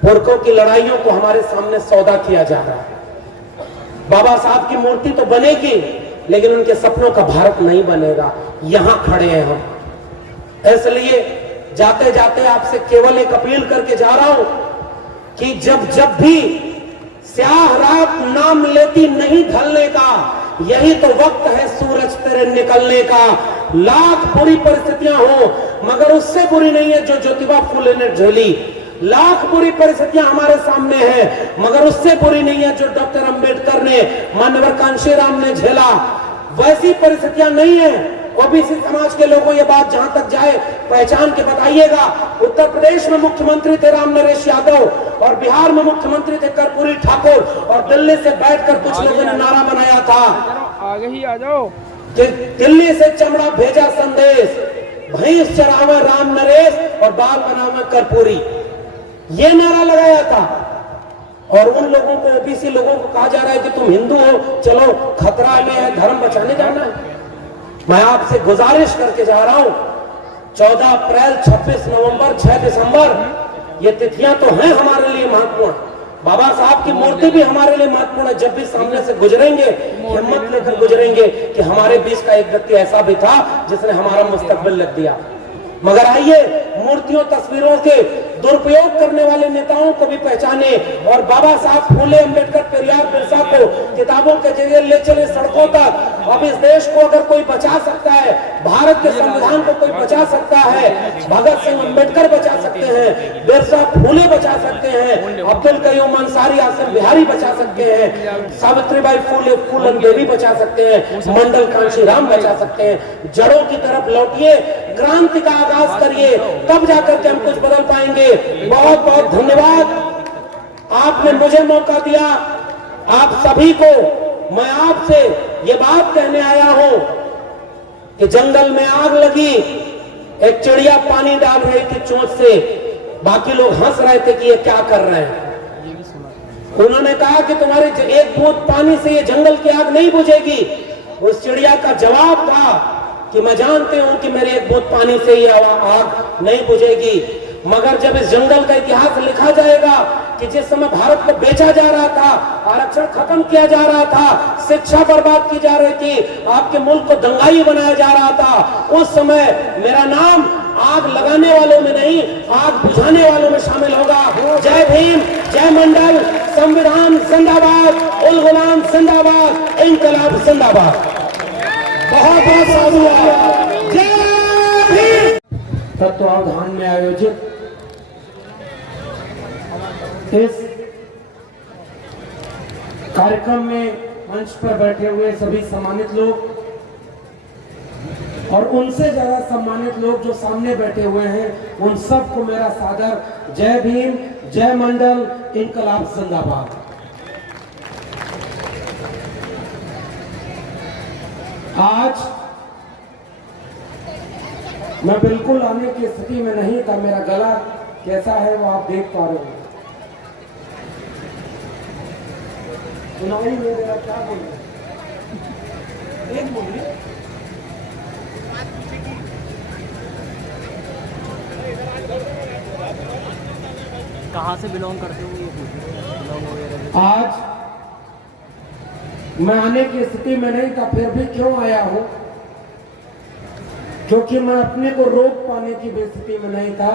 पुरखों की लड़ाइयों को हमारे सामने सौदा किया जा रहा है। बाबा साहब की मूर्ति तो बनेगी, लेकिन उनके सपनों का भारत नहीं बनेगा। यहां खड़े हैं हम। इसलिए जाते जाते आपसे केवल एक अपील करके जा रहा हूं कि जब भी स्याह रात नाम लेती नहीं ढलने का, यही तो वक्त है सूरज तेरे निकलने का। लाख बुरी परिस्थितियां हो, मगर उससे बुरी नहीं है जो ज्योतिबा फूले ने झेली। लाख बुरी परिस्थितियां हमारे सामने हैं, मगर उससे बुरी नहीं है जो डॉक्टर अंबेडकर ने, मानवर कांशीराम ने झेला। वैसी परिस्थितियां नहीं है। ओबीसी समाज के लोगों ये बात जहां तक जाए पहचान के बताइएगा। उत्तर प्रदेश में मुख्यमंत्री थे राम नरेश यादव, और बिहार में मुख्यमंत्री थे कर्पूरी ठाकुर, और दिल्ली से बैठकर कुछ लोगों ने नारा बनाया था, आगे ही आ जाओ, कि दिल्ली से चमड़ा भेजा संदेश, भैंस चरावे राम नरेश और बाल बनावे कर्पूरी। ये नारा लगाया था। और उन लोगों को, ओबीसी लोगों को कहा जा रहा है कि तुम हिंदू हो, चलो खतरा में है, धर्म बचाने जाना है। मैं आपसे गुजारिश करके जा रहा हूं, 14 अप्रैल, 26 नवंबर, 6 दिसंबर, ये तिथियां तो हैं हमारे लिए महत्वपूर्ण। बाबा साहब की मूर्ति भी हमारे लिए महत्वपूर्ण है। जब भी सामने से गुजरेंगे, हिम्मत लेकर गुजरेंगे कि हमारे बीच का एक व्यक्ति ऐसा भी था जिसने हमारा मुस्तकबिल लिख दिया। मगर आइए मूर्तियों तस्वीरों के दुरुपयोग करने वाले नेताओं को भी पहचाने और बाबा साहब फूले अम्बेडकर पेरियार बिरसा को किताबों के जरिए ले चले सड़कों तक। अब इस देश को अगर कोई बचा सकता है, भारत के संविधान को कोई बचा सकता है, भगत सिंह अम्बेडकर बचा सकते हैं, बिरसा फूले बचा सकते हैं, अब्दुल कयूम अंसारी आसिफ बिहारी बचा सकते हैं, सावित्रीबाई फूले फूलन देवी बचा सकते हैं, मंडल कांशीराम बचा सकते हैं। जड़ों की तरफ लौटिए, क्रांति का आगाज करिए, तब जाकर के हम कुछ बदल पाएंगे। बहुत बहुत धन्यवाद, आपने मुझे मौका दिया। आप सभी को मैं आपसे ये बात कहने आया हूं कि जंगल में आग लगी, एक चिड़िया पानी डाल रही थी चोंच से, बाकी लोग हंस रहे थे कि ये क्या कर रहे हैं। उन्होंने कहा कि तुम्हारे एक बूंद पानी से ये जंगल की आग नहीं बुझेगी। उस चिड़िया का जवाब था कि मैं जानती हूं कि मेरे एक बूंद पानी से ये आग नहीं बुझेगी, मगर जब इस जंगल का इतिहास लिखा जाएगा कि जिस समय भारत को बेचा जा रहा था, आरक्षण खत्म किया जा रहा था, शिक्षा बर्बाद की जा रही थी, आपके मुल्क को दंगाई बनाया जा रहा था, उस समय मेरा नाम आग लगाने वालों में नहीं, आग बुझाने वालों में शामिल होगा। जय भीम, जय मंडल, संविधान जिंदाबाद, उल गुलाम जिंदाबाद, इंकलाब जिंदाबाद। बहुत बहुत साधुवाद। जय भीम। तत्वावधान में आयोजित इस कार्यक्रम में मंच पर बैठे हुए सभी सम्मानित लोग और उनसे ज्यादा सम्मानित लोग जो सामने बैठे हुए हैं, उन सबको मेरा सादर जय भीम, जय मंडल, इंकलाब जिंदाबाद। आज मैं बिल्कुल आने की स्थिति में नहीं था, मेरा गला कैसा है वो आप देख पा रहे हैं। सुनाई नहीं दे रहा, क्या बोलिए, एक बोलिए। कहाँ से बिलोंग करते हो ये पूछिए। आज मैं आने की स्थिति में नहीं था, फिर भी क्यों आया हूं? क्योंकि मैं अपने को रोक पाने की भी स्थिति में नहीं था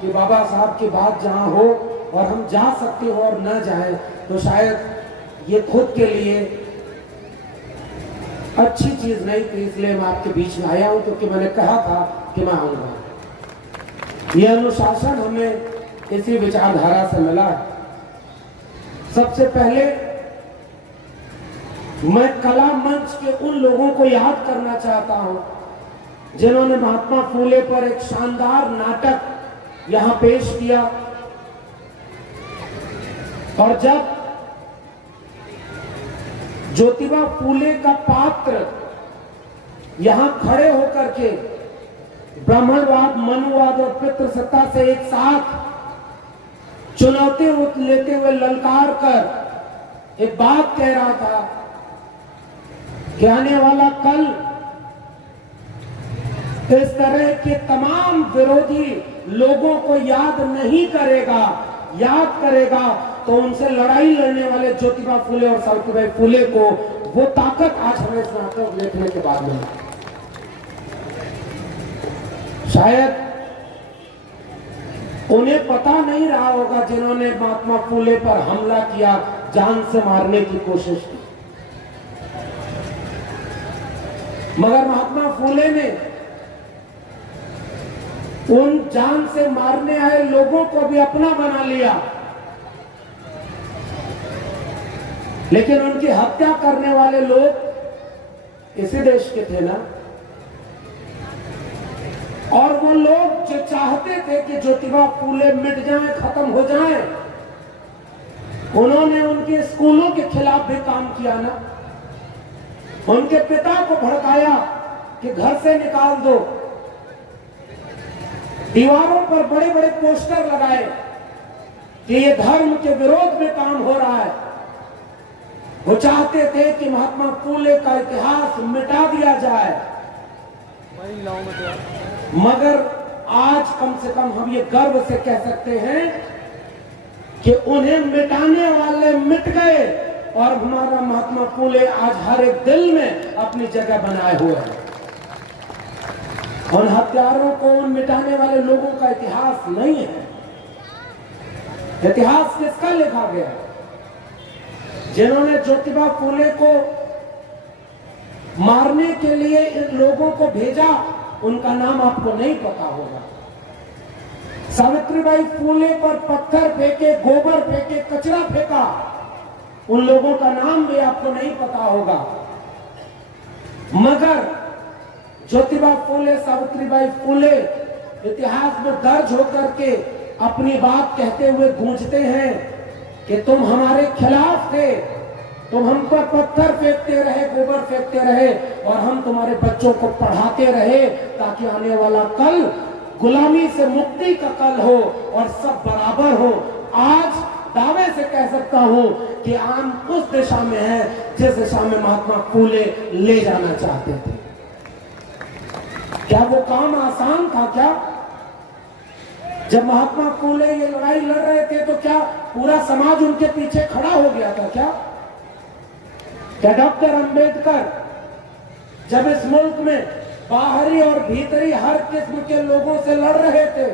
कि बाबा साहब की बात जहां हो और हम जा सकते हो और न जाए, तो शायद ये खुद के लिए अच्छी चीज नहीं थी। इसलिए मैं आपके बीच में आया हूं, क्योंकि मैंने कहा था कि मैं आऊंगा। यह अनुशासन हमें इसी विचारधारा से मिला है। सबसे पहले मैं कला मंच के उन लोगों को याद करना चाहता हूं जिन्होंने महात्मा फूले पर एक शानदार नाटक यहां पेश किया, और जब ज्योतिबा फूले का पात्र यहां खड़े होकर के ब्राह्मणवाद, मनुवाद और पितृसत्ता से एक साथ चुनौती लेते हुए ललकार कर एक बात कह रहा था कि आने वाला कल इस तरह के तमाम विरोधी लोगों को याद नहीं करेगा, याद करेगा तो उनसे लड़ाई लड़ने वाले ज्योतिबा फूले और सावित्रीबाई फूले को वो ताकत आज हमें इस नाटक लिखने के बाद मिली। शायद उन्हें पता नहीं रहा होगा जिन्होंने महात्मा फूले पर हमला किया, जान से मारने की कोशिश की, मगर महात्मा फूले ने उन जान से मारने आए लोगों को भी अपना बना लिया, लेकिन उनकी हत्या करने वाले लोग इसी देश के थे ना। और वो लोग जो चाहते थे कि ज्योतिबा फूले मिट जाएं, खत्म हो जाएं, उन्होंने उनके स्कूलों के खिलाफ भी काम किया ना। उनके पिता को भड़काया कि घर से निकाल दो, दीवारों पर बड़े बड़े पोस्टर लगाए कि ये धर्म के विरोध में काम हो रहा है। वो चाहते थे कि महात्मा फूले का इतिहास मिटा दिया जाए, मगर आज कम से कम हम ये गर्व से कह सकते हैं कि उन्हें मिटाने वाले मिट गए और हमारा महात्मा फूले आज हर एक दिल में अपनी जगह बनाए हुए हैं। उन हत्यारों को, उन मिटाने वाले लोगों का इतिहास नहीं है। इतिहास किसका लिखा गया है? जिन्होंने ज्योतिबा फूले को मारने के लिए इन लोगों को भेजा, उनका नाम आपको नहीं पता होगा। सावित्रीबाई फूले पर पत्थर फेंके, गोबर फेंके, कचरा फेंका, उन लोगों का नाम भी आपको नहीं पता होगा। मगर ज्योतिबा फूले, सावित्रीबाई फूले इतिहास में दर्ज होकर के अपनी बात कहते हुए गूंजते हैं कि तुम हमारे खिलाफ थे, तुम हम पर पत्थर फेंकते रहे, गोबर फेंकते रहे, और हम तुम्हारे बच्चों को पढ़ाते रहे ताकि आने वाला कल गुलामी से मुक्ति का कल हो और सब बराबर हो। आज दावे से कह सकता हूं कि हम उस दिशा में है जिस दिशा में महात्मा फूले ले जाना चाहते थे। क्या वो काम आसान था? क्या जब महात्मा फूले ये लड़ाई लड़ रहे थे तो क्या पूरा समाज उनके पीछे खड़ा हो गया था? क्या डॉक्टर अंबेडकर जब इस मुल्क में बाहरी और भीतरी हर किस्म के लोगों से लड़ रहे थे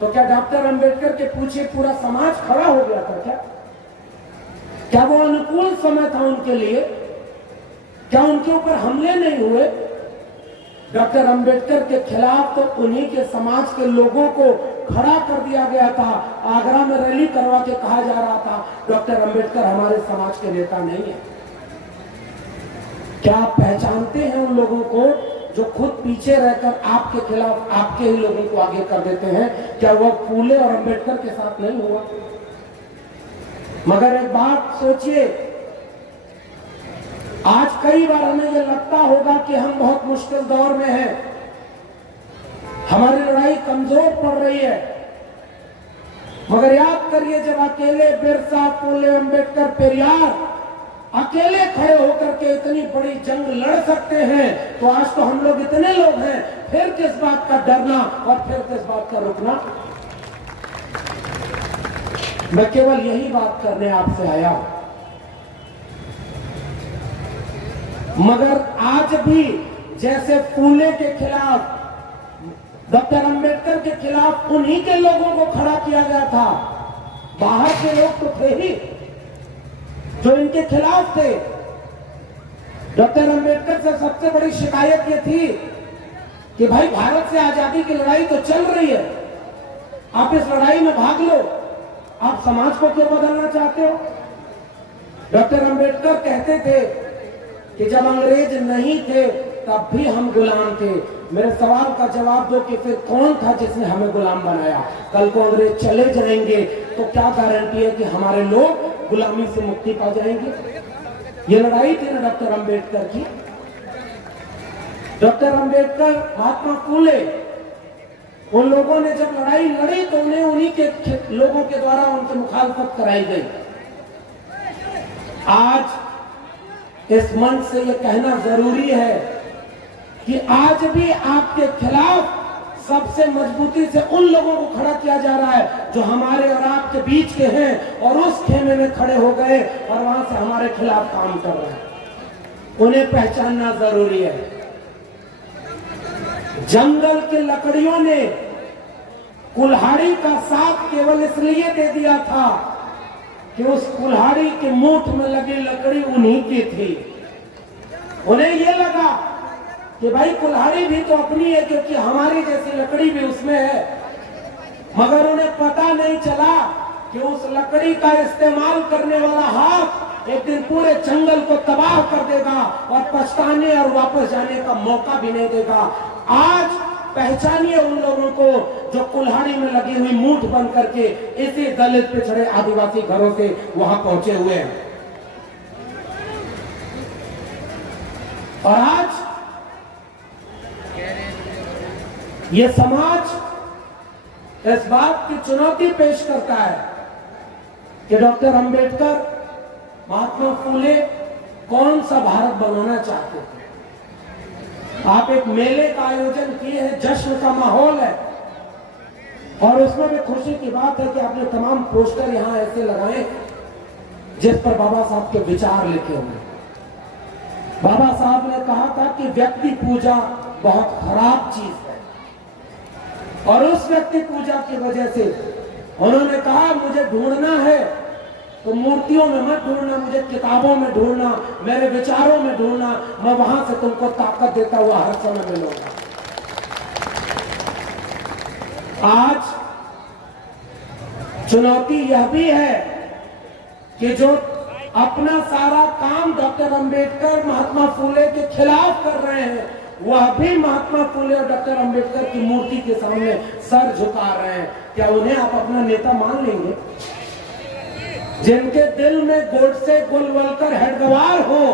तो क्या डॉक्टर अंबेडकर के पीछे पूरा समाज खड़ा हो गया था? क्या वो अनुकूल समय था उनके लिए? क्या उनके ऊपर हमले नहीं हुए? डॉक्टर अंबेडकर के खिलाफ तो उन्हीं के समाज के लोगों को खड़ा कर दिया गया था। आगरा में रैली करवा के कहा जा रहा था डॉक्टर अंबेडकर हमारे समाज के नेता नहीं है। क्या आप पहचानते हैं उन लोगों को जो खुद पीछे रहकर आपके खिलाफ आपके ही लोगों को आगे कर देते हैं? क्या वो फूले और अंबेडकर के साथ नहीं हुआ? मगर एक बात सोचिए, आज कई बार हमें यह लगता होगा कि हम बहुत मुश्किल दौर में हैं, हमारी लड़ाई कमजोर पड़ रही है। मगर याद करिए, जब अकेले बिरसा, फूले, अंबेडकर, पेरियार अकेले खड़े होकर के इतनी बड़ी जंग लड़ सकते हैं तो आज तो हमलोग इतने लोग हैं, फिर किस बात का डरना और फिर किस बात का रुकना? मैं केवल यही बात करने आपसे आया हूं। मगर आज भी जैसे फूले के खिलाफ, डॉक्टर अंबेडकर के खिलाफ उन्हीं के लोगों को खड़ा किया गया था, बाहर के लोग तो थे ही जो इनके खिलाफ थे। डॉक्टर अंबेडकर से सबसे बड़ी शिकायत ये थी कि भाई भारत से आजादी की लड़ाई तो चल रही है, आप इस लड़ाई में भाग लो, आप समाज को क्यों बदलना चाहते हो? डॉक्टर अंबेडकर कहते थे कि जब अंग्रेज नहीं थे तब भी हम गुलाम थे। मेरे सवाल का जवाब दो कि फिर कौन था जिसने हमें गुलाम बनाया? कल को अंग्रेज चले जाएंगे तो क्या गारंटी है कि हमारे लोग गुलामी से मुक्ति पा जाएंगे? ये लड़ाई थी ना डॉक्टर अंबेडकर की। डॉक्टर अंबेडकर, महात्मा फूले, उन लोगों ने जब लड़ाई लड़ी तो उन्हें उन्हीं के लोगों के द्वारा उनकी मुखालफत कराई गई। आज इस मंच से यह कहना जरूरी है कि आज भी आपके खिलाफ सबसे मजबूती से उन लोगों को खड़ा किया जा रहा है जो हमारे और आपके बीच के हैं और उस खेमे में खड़े हो गए और वहां से हमारे खिलाफ काम कर रहे हैं। उन्हें पहचानना जरूरी है। जंगल के लकड़ियों ने कुल्हाड़ी का साथ केवल इसलिए दे दिया था कि उस कुल्हाड़ी के मूठ में लगी लकड़ी उन्हीं की थी। उन्हें यह लगा कि भाई कुल्हाड़ी भी तो अपनी है क्योंकि हमारी जैसी लकड़ी भी उसमें है। मगर उन्हें पता नहीं चला कि उस लकड़ी का इस्तेमाल करने वाला हाथ एक दिन पूरे जंगल को तबाह कर देगा और पछताने और वापस जाने का मौका भी नहीं देगा। आज पहचानिए उन लोगों को जो कुल्हाड़ी में लगी हुई मूठ बन करके इसी दलित पिछड़े आदिवासी घरों से वहां पहुंचे हुए हैं। और आज ये समाज इस बात की चुनौती पेश करता है कि डॉक्टर अंबेडकर, महात्मा फूले कौन सा भारत बनाना चाहते थे। आप एक मेले का आयोजन किए हैं, जश्न का माहौल है और उसमें भी खुशी की बात है कि आपने तमाम पोस्टर यहां ऐसे लगाए जिस पर बाबा साहब के विचार लिखे हुए। बाबा साहब ने कहा था कि व्यक्ति पूजा बहुत खराब चीज है। और उस व्यक्ति पूजा की वजह से उन्होंने कहा मुझे ढूंढना है तो मूर्तियों में मत ढूंढना, मुझे किताबों में ढूंढना, मेरे विचारों में ढूंढना, मैं वहां से तुमको ताकत देता हुआ हर समय मिलूंगा। आज चुनौती यह भी है कि जो अपना सारा काम डॉक्टर अंबेडकर, महात्मा फुले के खिलाफ कर रहे हैं, वह भी महात्मा फुले और डॉक्टर अंबेडकर की मूर्ति के सामने सर झुका रहे हैं। क्या उन्हें आप अपना नेता मान लेंगे? जिनके दिल में गोडसे, गोलवलकर, हेडगवार हो,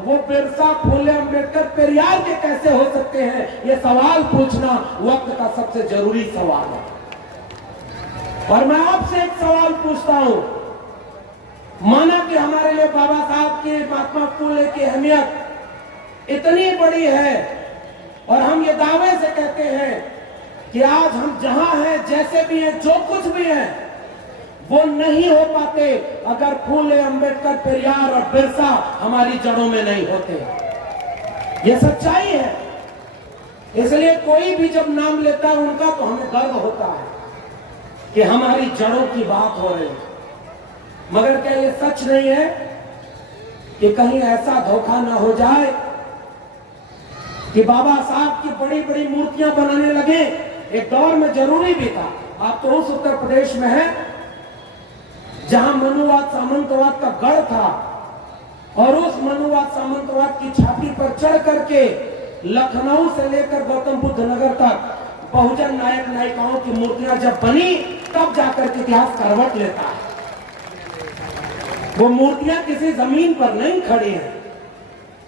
वो बिरसा, फुले, अंबेडकर, पेरियार के कैसे हो सकते हैं? ये सवाल पूछना वक्त का सबसे जरूरी सवाल है। और मैं आपसे एक सवाल पूछता हूं, माना कि हमारे लिए बाबा साहब की, महात्मा फुले की अहमियत इतनी बड़ी है और हम ये दावे से कहते हैं कि आज हम जहां हैं, जैसे भी हैं, जो कुछ भी हैं, वो नहीं हो पाते अगर फुले, अंबेडकर, पेरियार और बिरसा हमारी जड़ों में नहीं होते। ये सच्चाई है। इसलिए कोई भी जब नाम लेता है उनका तो हमें गर्व होता है कि हमारी जड़ों की बात हो रही है। मगर क्या ये सच नहीं है कि कहीं ऐसा धोखा ना हो जाए कि बाबा साहब की बड़ी बड़ी मूर्तियां बनाने लगे? एक दौर में जरूरी भी था। आप तो उस उत्तर प्रदेश में है जहां मनुवाद, सामंतवाद का गढ़ था, और उस मनुवाद, सामंतवाद की छाती पर चढ़ करके लखनऊ से लेकर गौतम बुद्ध नगर तक बहुजन नायक नायिकाओं की मूर्तियां जब बनी, तब जाकर के इतिहास करवट लेता है। वो मूर्तियां किसी जमीन पर नहीं खड़ी हैं,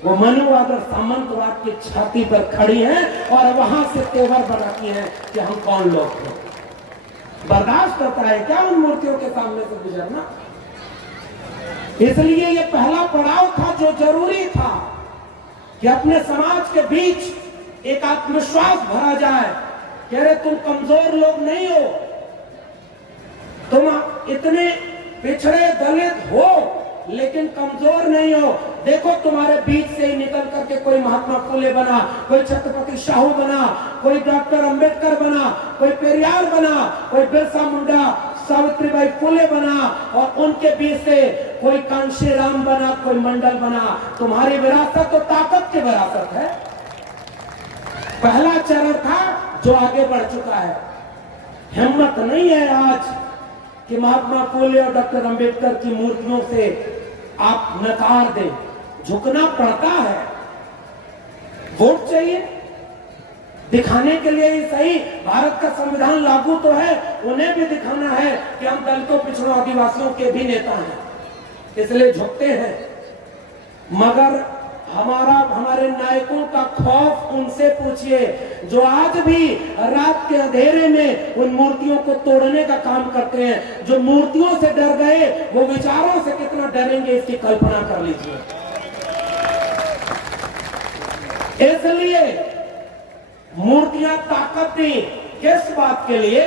वो मनुवाद और सामंतवाद की छाती पर खड़ी हैं और वहां से तेवर बनाती हैं कि हम कौन लोग हैं। बर्दाश्त करता है क्या उन मूर्तियों के सामने से गुजरना? इसलिए ये पहला पड़ाव था जो जरूरी था कि अपने समाज के बीच एक आत्मविश्वास भरा जाए कि अरे तुम कमजोर लोग नहीं हो, तुम इतने पिछड़े दलित हो लेकिन कमजोर नहीं हो। देखो तुम्हारे बीच से ही निकल करके कोई महात्मा फुले बना, कोई छत्रपति साहू बना, कोई डॉक्टर अंबेडकर बना, कोई पेरियार बना, कोई बिरसा मुंडा, सावित्रीबाई फुले बना, और उनके बीच से कोई कांशीराम बना, कोई मंडल बना। तुम्हारी विरासत तो ताकत की विरासत है। पहला चरण था जो आगे बढ़ चुका है। हिम्मत नहीं है आज कि महात्मा फुले और डॉक्टर अंबेडकर की मूर्तियों से आप नकार दें। झुकना पड़ता है। वोट चाहिए दिखाने के लिए ही सही। भारत का संविधान लागू तो है, उन्हें भी दिखाना है कि हम दलितों, पिछड़ों, आदिवासियों के भी नेता हैं, इसलिए झुकते हैं। मगर हमारे नायकों का खौफ उनसे पूछिए जो आज भी रात के अंधेरे में उन मूर्तियों को तोड़ने का काम करते हैं। जो मूर्तियों से डर गए, वो विचारों से कितना डरेंगे इसकी कल्पना कर लीजिए। इसलिए मूर्तियां ताकत दी किस बात के लिए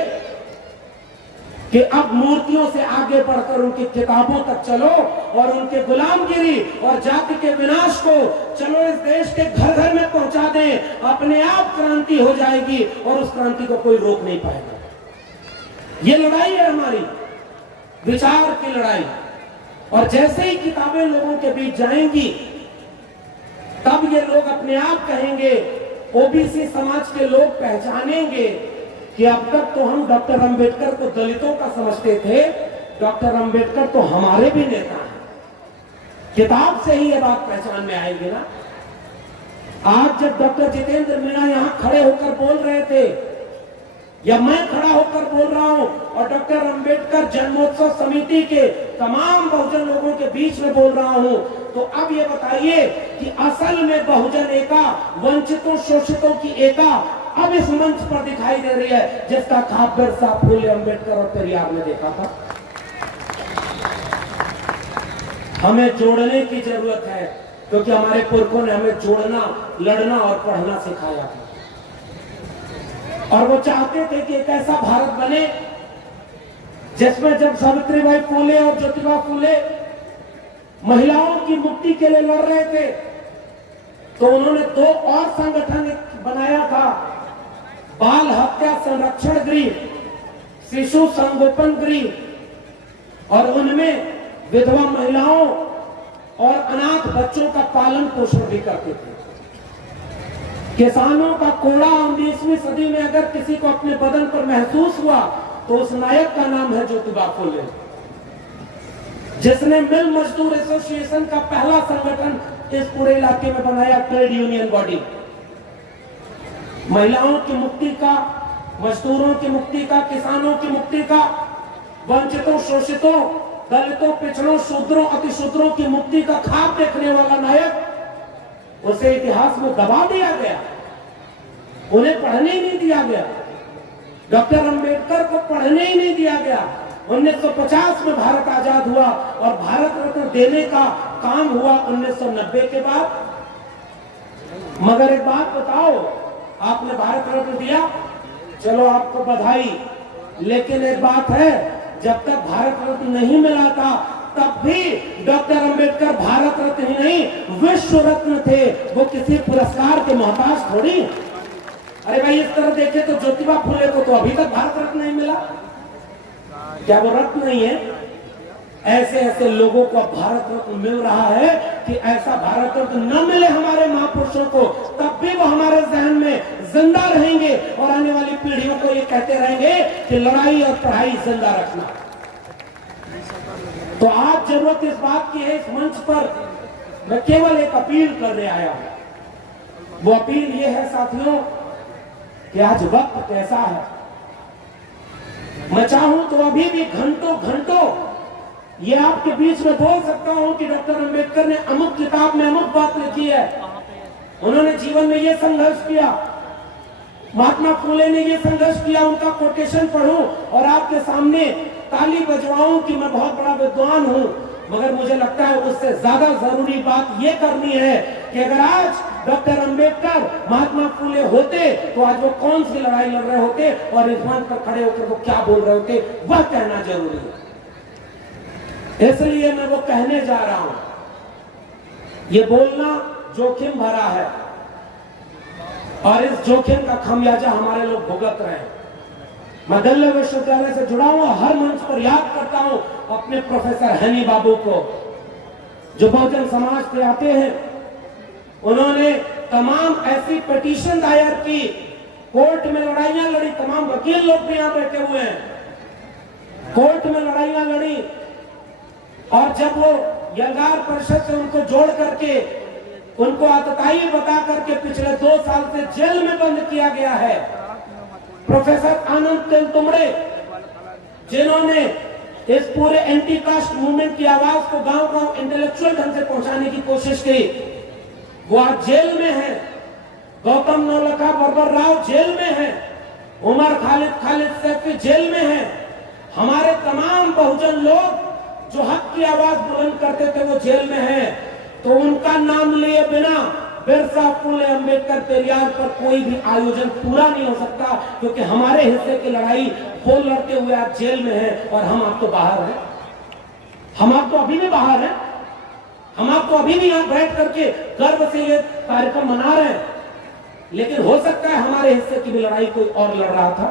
कि अब मूर्तियों से आगे बढ़कर उनकी किताबों तक चलो और उनके गुलामगिरी और जाति के विनाश को चलो इस देश के घर घर में पहुंचा दें। अपने आप क्रांति हो जाएगी और उस क्रांति को कोई रोक नहीं पाएगा। ये लड़ाई है हमारी, विचार की लड़ाई। और जैसे ही किताबें लोगों के बीच जाएंगी, तब ये लोग अपने आप कहेंगे, ओबीसी समाज के लोग पहचानेंगे कि अब तक तो हम डॉक्टर अंबेडकर को दलितों का समझते थे, डॉक्टर अंबेडकर तो हमारे भी नेता हैं। किताब से ही ये बात पहचान में आएगी ना। आज जब डॉक्टर जितेंद्र मीणा यहां खड़े होकर बोल रहे थे, या मैं खड़ा होकर बोल रहा हूं और डॉक्टर अंबेडकर जन्मोत्सव समिति के तमाम बहुजन लोगों के बीच में बोल रहा हूं, तो अब ये बताइए कि असल में बहुजन एका, वंचितों, शोषितों की एका अब इस मंच पर दिखाई दे रही है, जिसका खाब बिरसा, फुले, अंबेडकर और पेरियार ने देखा था। हमें जोड़ने की जरूरत है, क्योंकि हमारे पुरखों ने हमें जोड़ना, लड़ना और पढ़ना सिखाया था। और वो चाहते थे कि एक ऐसा भारत बने जिसमें जब सावित्रीबाई फुले और ज्योतिबा फुले महिलाओं की मुक्ति के लिए लड़ रहे थे, तो उन्होंने दो और संगठन बनाया था बाल हत्या संरक्षण गृह, शिशु संगोपन गृह, और उनमें विधवा महिलाओं और अनाथ बच्चों का पालन पोषण भी करते थे। किसानों का कोड़ा 19वीं सदी में अगर किसी को अपने बदन पर महसूस हुआ तो उस नायक का नाम है ज्योतिबा फुले, जिसने मिल मजदूर एसोसिएशन का पहला संगठन इस पूरे इलाके में बनाया, ट्रेड यूनियन बॉडी। महिलाओं की मुक्ति का, मजदूरों की मुक्ति का, किसानों की मुक्ति का, वंचितों, शोषितों, दलितों, पिछड़ों, शूद्रों, अतिशूद्रों की मुक्ति का ख्वाब देखने वाला नायक, उसे इतिहास में दबा दिया गया, उन्हें पढ़ने ही नहीं दिया गया। डॉक्टर अंबेडकर को पढ़ने ही नहीं दिया गया। 1950 में भारत आजाद हुआ और भारत रत्न देने का काम हुआ 1990 के बाद। मगर एक बात बताओ, आपने भारत रत्न दिया, चलो आपको बधाई, लेकिन एक बात है, जब तक भारत रत्न नहीं मिला था तब भी डॉक्टर अंबेडकर भारत रत्न ही नहीं विश्व रत्न थे, वो किसी पुरस्कार के मोहताज थोड़ी। अरे भाई, इस तरह देखे तो ज्योतिबा फुले को तो अभी तक भारत रत्न नहीं मिला, क्या वो रत्न नहीं है? ऐसे ऐसे लोगों को भारत रत्न मिल रहा है कि ऐसा भारत रत्न न मिले हमारे महापुरुषों को, तब भी वो हमारे जहन में जिंदा रहेंगे और आने वाली पीढ़ियों को ये कहते रहेंगे कि लड़ाई और पढ़ाई जिंदा रखना। तो आज जरूरत इस बात की है, इस मंच पर मैं केवल एक अपील करने आया हूं। वो अपील ये है साथियों कि आज वक्त कैसा है, मैं चाहूं तो अभी भी घंटों घंटों ये आपके बीच में बोल सकता हूं कि डॉक्टर अंबेडकर ने अमुक किताब में अमुक बात लिखी है, उन्होंने जीवन में ये संघर्ष किया, महात्मा फुले ने ये संघर्ष किया, उनका कोटेशन पढ़ूं और आपके सामने ताली बजवाऊं कि मैं बहुत बड़ा विद्वान हूं। मगर मुझे लगता है उससे ज्यादा जरूरी बात यह करनी है कि अगर आज डॉक्टर अंबेडकर, महात्मा फुले होते तो आज वो कौन सी लड़ाई लड़ रहे होते और इस मंच पर खड़े होकर वो क्या बोल रहे होते, वह कहना जरूरी है। इसलिए मैं वो कहने जा रहा हूं, ये बोलना जोखिम भरा है और इस जोखिम का खामियाजा हमारे लोग भुगत रहे हैं। मैं दिल्ली विश्वविद्यालय से जुड़ा हूं, हर मंच पर याद करता हूं अपने प्रोफेसर हैनी बाबू को, जो बहुजन समाज से आते हैं। उन्होंने तमाम ऐसी पिटीशन दायर की, कोर्ट में लड़ाइयां लड़ी, तमाम वकील लोग भी यहां बैठे हुए हैं, कोर्ट में लड़ाइयां लड़ी, और जब वो यंगार परिषद से उनको जोड़ करके उनको आतताई बता करके पिछले 2 साल से जेल में बंद किया गया है। प्रोफेसर आनंद तेलतुंबड़े, जिन्होंने इस पूरे एंटी कास्ट मूवमेंट की आवाज को गांव-गांव इंटेलेक्चुअल ढंग से पहुंचाने की कोशिश की, वो आज जेल में है। गौतम नौलखा बरबर राव जेल में है, उमर खालिद सैफी जेल में है। हमारे तमाम बहुजन लोग जो हक की आवाज बुलंद करते थे वो जेल में हैं। तो उनका नाम लिए बिना बिरसा, फुले, अंबेडकर, पेरियार पर कोई भी आयोजन पूरा नहीं हो सकता, क्योंकि हमारे हिस्से की लड़ाई वो लड़ते हुए आप जेल में हैं और हम आप तो बाहर हैं। हम आप तो अभी भी बाहर हैं, हम आप तो अभी भी यहां बैठ करके गर्व से ये कार्यक्रम मना रहे हैं। लेकिन हो सकता है हमारे हिस्से की भी लड़ाई कोई और लड़ रहा था,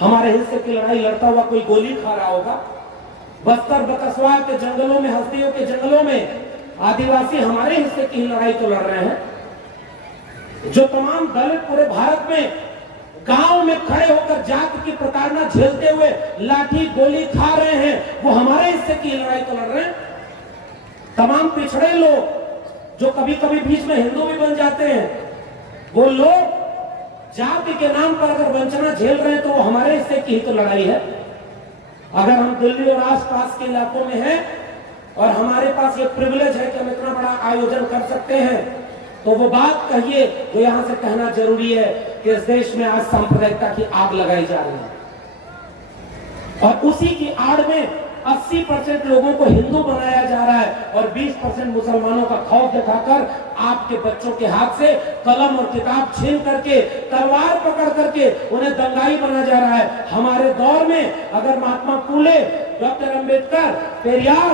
हमारे हिस्से की लड़ाई लड़ता हुआ कोई गोली खा रहा होगा। बस्तर बकसवा के जंगलों में, हस्तियों के जंगलों में आदिवासी हमारे हिस्से की लड़ाई तो लड़ रहे हैं। जो तमाम दलित पूरे भारत में गांव में खड़े होकर जाति की प्रताड़ना झेलते हुए लाठी गोली खा रहे हैं, वो हमारे हिस्से की लड़ाई तो लड़ रहे हैं। तमाम पिछड़े लोग जो कभी कभी बीच में हिंदू भी बन जाते हैं, वो लोग जाति के नाम पर अगर वंचना झेल रहे हैं तो वो हमारे हिस्से की ही तो लड़ाई है। अगर हम दिल्ली और आसपास के इलाकों में हैं और हमारे पास ये प्रिविलेज है कि हम इतना बड़ा आयोजन कर सकते हैं, तो वो बात कहिए जो यहां से कहना जरूरी है कि इस देश में आज सांप्रदायिकता की आग लगाई जा रही है और उसी की आड़ में 80% लोगों को हिंदू बनाया जा रहा है और 20% मुसलमानों का खौफ दिखाकर आपके बच्चों के हाथ से कलम और किताब छीन करके, तलवार पकड़ करके उन्हें दंगाई बना जा रहा है। हमारे दौर में अगर महात्मा फुले, डॉक्टर अंबेडकर, पेरियार,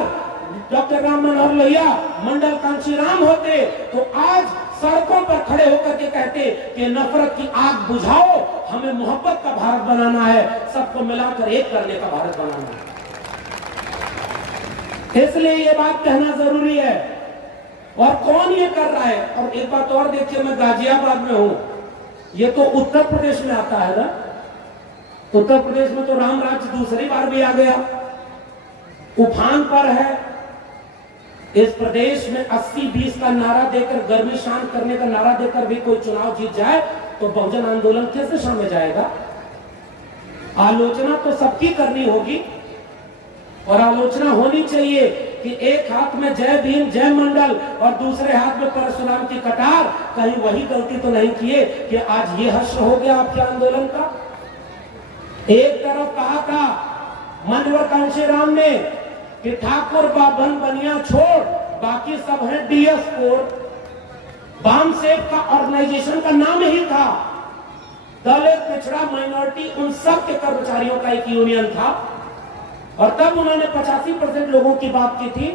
डॉक्टर राम मनोहर लोहिया मंडल कांशीराम होते तो आज सड़कों पर खड़े होकर के कहते कि नफरत की आग बुझाओ, हमें मोहब्बत का भारत बनाना है, सबको मिलाकर एक करने का भारत बनाना है। इसलिए ये बात कहना जरूरी है। और कौन ये कर रहा है? और एक बात और देखिए, मैं गाजियाबाद में हूं, ये तो उत्तर प्रदेश में आता है ना। उत्तर प्रदेश में तो राम राज्य दूसरी बार भी आ गया, उफान पर है। इस प्रदेश में 80-20 का नारा देकर, गर्मी शांत करने का नारा देकर भी कोई चुनाव जीत जाए तो बहुजन आंदोलन किस दिशा में जाएगा? आलोचना तो सबकी करनी होगी और आलोचना होनी चाहिए कि एक हाथ में जय भीम जय मंडल और दूसरे हाथ में परशुराम की कटार, कहीं वही गलती तो नहीं किए कि आज ये हश्र हो गया आपके आंदोलन का। एक तरफ कहा था मानवर कांशीराम ने कि ठाकुर बाबन बनिया छोड़, बाकी सब है डीएस कोर। बाम सेव का ऑर्गेनाइजेशन का नाम ही था दलित, पिछड़ा, माइनॉरिटी, उन सब के कर्मचारियों का एक यूनियन था। और तब उन्होंने 85% लोगों की बात की थी।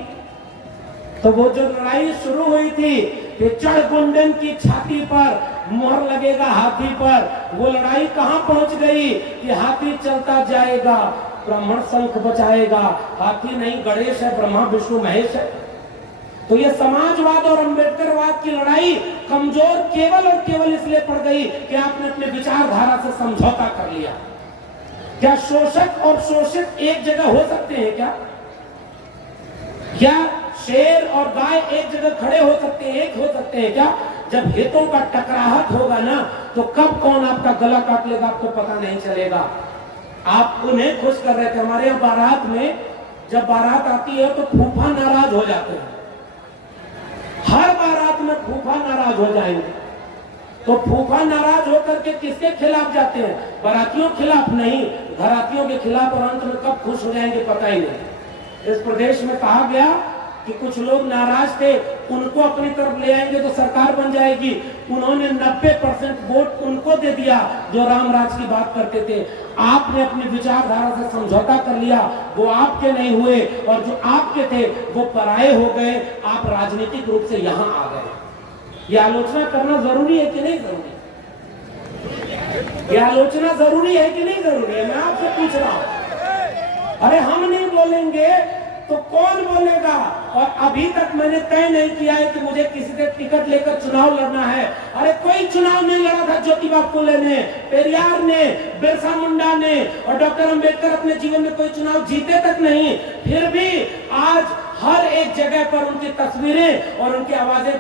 तो वो जो लड़ाई शुरू हुई थी कि चढ़ गुंडन की छाती पर मोहर लगेगा हाथी पर, वो लड़ाई कहां पहुंच गई कि हाथी चलता जाएगा, ब्राह्मण शंख बचाएगा। हाथी नहीं, गणेश है, ब्रह्मा विष्णु महेश है। तो ये समाजवाद और अंबेडकरवाद की लड़ाई कमजोर केवल और केवल इसलिए पड़ गई कि आपने अपने विचारधारा से समझौता कर लिया। क्या शोषक और शोषित एक जगह हो सकते हैं क्या? क्या शेर और गाय एक जगह खड़े हो सकते हैं, एक हो सकते हैं क्या? जब हितों का टकराहट होगा ना तो कब कौन आपका गला काट लेगा आपको पता नहीं चलेगा। आप उन्हें खुश कर रहे थे। हमारे यहाँ बारात में जब बारात आती है तो फूफा नाराज हो जाते हैं। हर बारात में फूफा नाराज हो जाएंगे। तो फूफा नाराज होकर के किसके खिलाफ जाते हैं? बारातियों खिलाफ नहीं, घरातियों के खिलाफ। और अंत में कब खुश हो जाएंगे पता ही नहीं। इस प्रदेश में कहा गया कि कुछ लोग नाराज थे, उनको अपनी तरफ ले आएंगे तो सरकार बन जाएगी। उन्होंने 90% वोट उनको दे दिया जो राम राज की बात करते थे। आपने अपनी विचारधारा से समझौता कर लिया, वो आपके नहीं हुए, और जो आपके थे वो पराये हो गए। आप राजनीतिक रूप से यहां आ गए। ये आलोचना करना जरूरी है कि नहीं जरूरी? ये आलोचना जरूरी है कि नहीं जरूरी है? मैं आपसे पूछ रहा हूं। अरे हम नहीं बोलेंगे तो कौन बोलेगा? और अभी तक मैंने तय नहीं किया है कि मुझे किसी से टिकट लेकर चुनाव लड़ना है। अरे कोई चुनाव नहीं लड़ा था ज्योतिबा फुले ने, पेरियार ने, बिरसा मुंडा ने, और डॉक्टर अंबेडकर अपने जीवन में कोई चुनाव जीते तक नहीं। फिर भी आज हर एक जगह पर उनकी तस्वीरें और उनकी आवाजें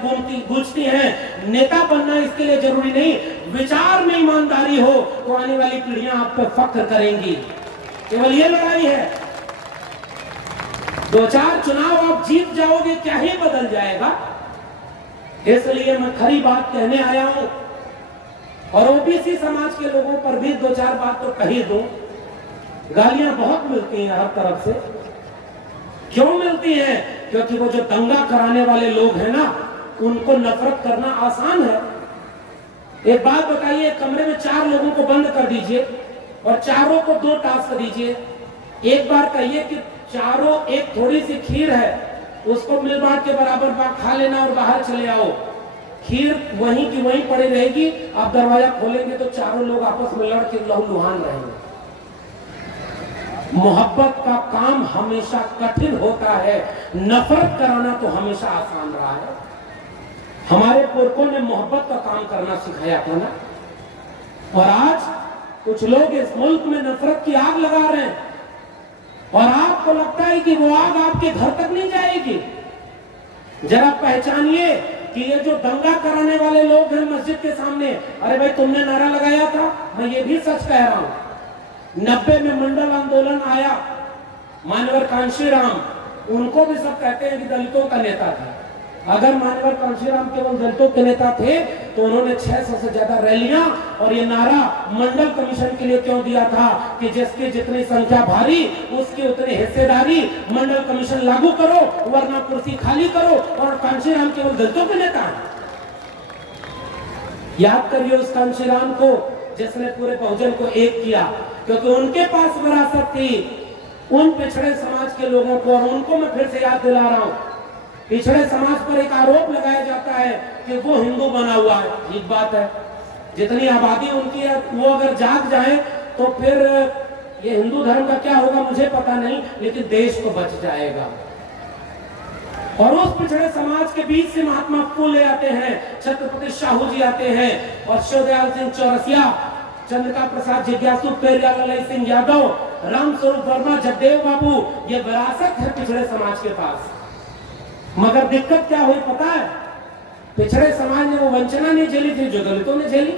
गूंजती हैं। नेता बनना इसके लिए जरूरी नहीं, विचार में ईमानदारी हो तो आने वाली पीढ़ियां आप पर फख्र करेंगी। केवल ये लड़ाई है। 2-4 चुनाव आप जीत जाओगे, क्या ही बदल जाएगा? इसलिए मैं खरी बात कहने आया हूं। और ओबीसी समाज के लोगों पर भी 2-4 बात तो कही दूं। गालियां बहुत मिलती हैं हर तरफ से। क्यों मिलती हैं? क्योंकि वो जो दंगा कराने वाले लोग हैं ना, उनको नफरत करना आसान है। एक बात बताइए, कमरे में 4 लोगों को बंद कर दीजिए और चारों को 2 टास्क दीजिए। एक बार कहिए कि चारों एक थोड़ी सी खीर है, उसको मिल बांट के बराबर खा लेना और बाहर चले आओ। खीर वहीं की वहीं पड़ी रहेगी। आप दरवाजा खोलेंगे तो चारों लोग आपस में लड़ के लहूलुहान रहेंगे। मोहब्बत का काम हमेशा कठिन होता है, नफरत कराना तो हमेशा आसान रहा है। हमारे पुरखों ने मोहब्बत का काम करना सिखाया था ना। और आज कुछ लोग इस मुल्क में नफरत की आग लगा रहे हैं और आपको लगता है कि वो आग आपके घर तक नहीं जाएगी। जरा पहचानिए कि ये जो दंगा कराने वाले लोग हैं मस्जिद के सामने, अरे भाई तुमने नारा लगाया था, मैं ये भी सच कह रहा हूं। 90 में मंडल आंदोलन आया, मानवर कांशीराम, उनको भी सब कहते हैं कि दलितों का नेता था। अगर मानवर कांशीराम केवल दलितों के नेता थे तो उन्होंने 600 से ज्यादा रैलियां और ये नारा मंडल कमीशन के लिए क्यों दिया था कि जिसकी जितनी संख्या भारी उसकी उतनी हिस्सेदारी, मंडल कमीशन लागू करो वरना कुर्सी खाली करो। और कांशीराम केवल दलितों के नेता है। याद करिए उस कांशीराम को जिसने पूरे बहुजन को एक किया, क्योंकि उनके पास विरासत थी। उन पिछड़े समाज के लोगों को, और उनको मैं फिर से याद दिला रहा हूं, पिछड़े समाज पर एक आरोप लगाया जाता है कि वो हिंदू बना हुआ है। ठीक बात है, जितनी आबादी उनकी है वो अगर जाग जाए तो फिर ये हिंदू धर्म का क्या होगा मुझे पता नहीं, लेकिन देश तो बच जाएगा। और उस पिछड़े समाज के बीच से महात्मा फूले आते हैं, छत्रपति साहू जी आते हैं, और शिवदयाल सिंह चौरसिया, चंद्रिका प्रसाद जिज्ञासु, पेरियाल ललित सिंह यादव, रामस्वरूप वर्मा, जगदेव बाबू, ये विरासत है पिछड़े समाज के पास। मगर दिक्कत क्या हुई पता है? पिछड़े समाज ने वो वंचना नहीं झेली थी जो दलितों ने झेली।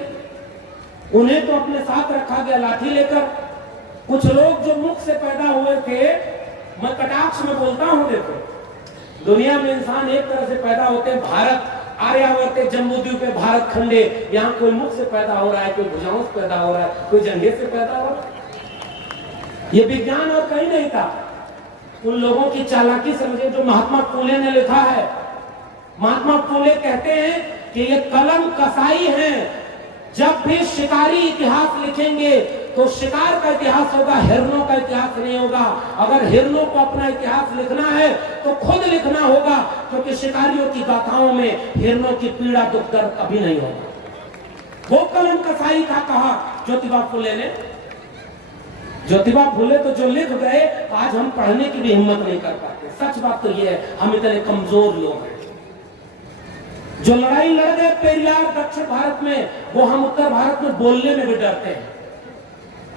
उन्हें तो अपने साथ रखा गया लाठी लेकर। कुछ लोग जो मुख से पैदा हुए थे, मैं कटाक्ष में बोलता हूं, देखो दुनिया में इंसान एक तरह से पैदा होते हैं, भारत आर्यावर्त जम्बूद्वीप पे भारत खंडे, यहाँ कोई मुख से पैदा हो रहा है, कोई भुजाओं से पैदा हो रहा है, कोई जंघे से पैदा हो रहा है। ये विज्ञान और कहीं नहीं था। उन लोगों की चालाकी समझे जो महात्मा फूले ने लिखा है। महात्मा फूले कहते हैं कि ये कलम कसाई है। जब भी शिकारी इतिहास लिखेंगे तो शिकार का इतिहास होगा, हिरणों का इतिहास नहीं होगा। अगर हिरणों को अपना इतिहास लिखना है तो खुद लिखना होगा, क्योंकि शिकारियों की गाथाओं में हिरणों की पीड़ा दुख दर्द कभी नहीं होगा। वो कलम कसाई का कहा ज्योतिबा फूले ने। ज्योतिबा फूले तो जो लिख गए, आज हम पढ़ने की भी हिम्मत नहीं कर पाते। सच बात तो ये है, हम इतने कमजोर लोग हैं। जो लड़ाई लड़ गए पेरियार दक्षिण भारत में, वो हम उत्तर भारत में बोलने में भी डरते हैं।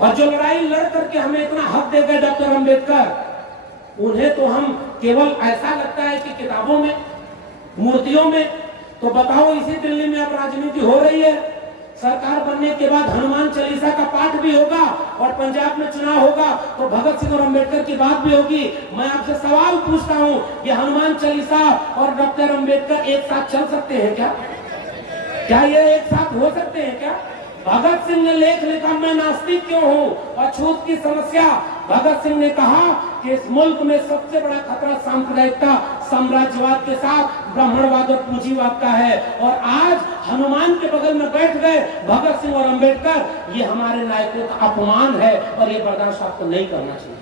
और जो लड़ाई लड़ करके हमें इतना हक दे गए डॉक्टर अंबेडकर, उन्हें तो हम केवल ऐसा लगता है कि किताबों में, मूर्तियों में। तो बताओ, इसी दिल्ली में अब राजनीति हो रही है। सरकार बनने के बाद हनुमान चालीसा का पाठ भी होगा, और पंजाब में चुनाव होगा तो भगत सिंह और अंबेडकर की बात भी होगी। मैं आपसे सवाल पूछता हूं, ये हनुमान चालीसा और डॉक्टर अंबेडकर एक साथ चल सकते हैं क्या? क्या ये एक साथ हो सकते हैं क्या? भगत सिंह ने लेख लिखा, मैं नास्तिक क्यों हूं, अछूत की समस्या। भगत सिंह ने कहा कि इस मुल्क में सबसे बड़ा खतरा सांप्रदायिकता, साम्राज्यवाद के साथ ब्राह्मणवाद और पूंजीवाद का है। और आज हनुमान के बगल में बैठ गए भगत सिंह और अंबेडकर। ये हमारे नायकों का अपमान है और ये बर्दाश्त आपको नहीं करना चाहिए।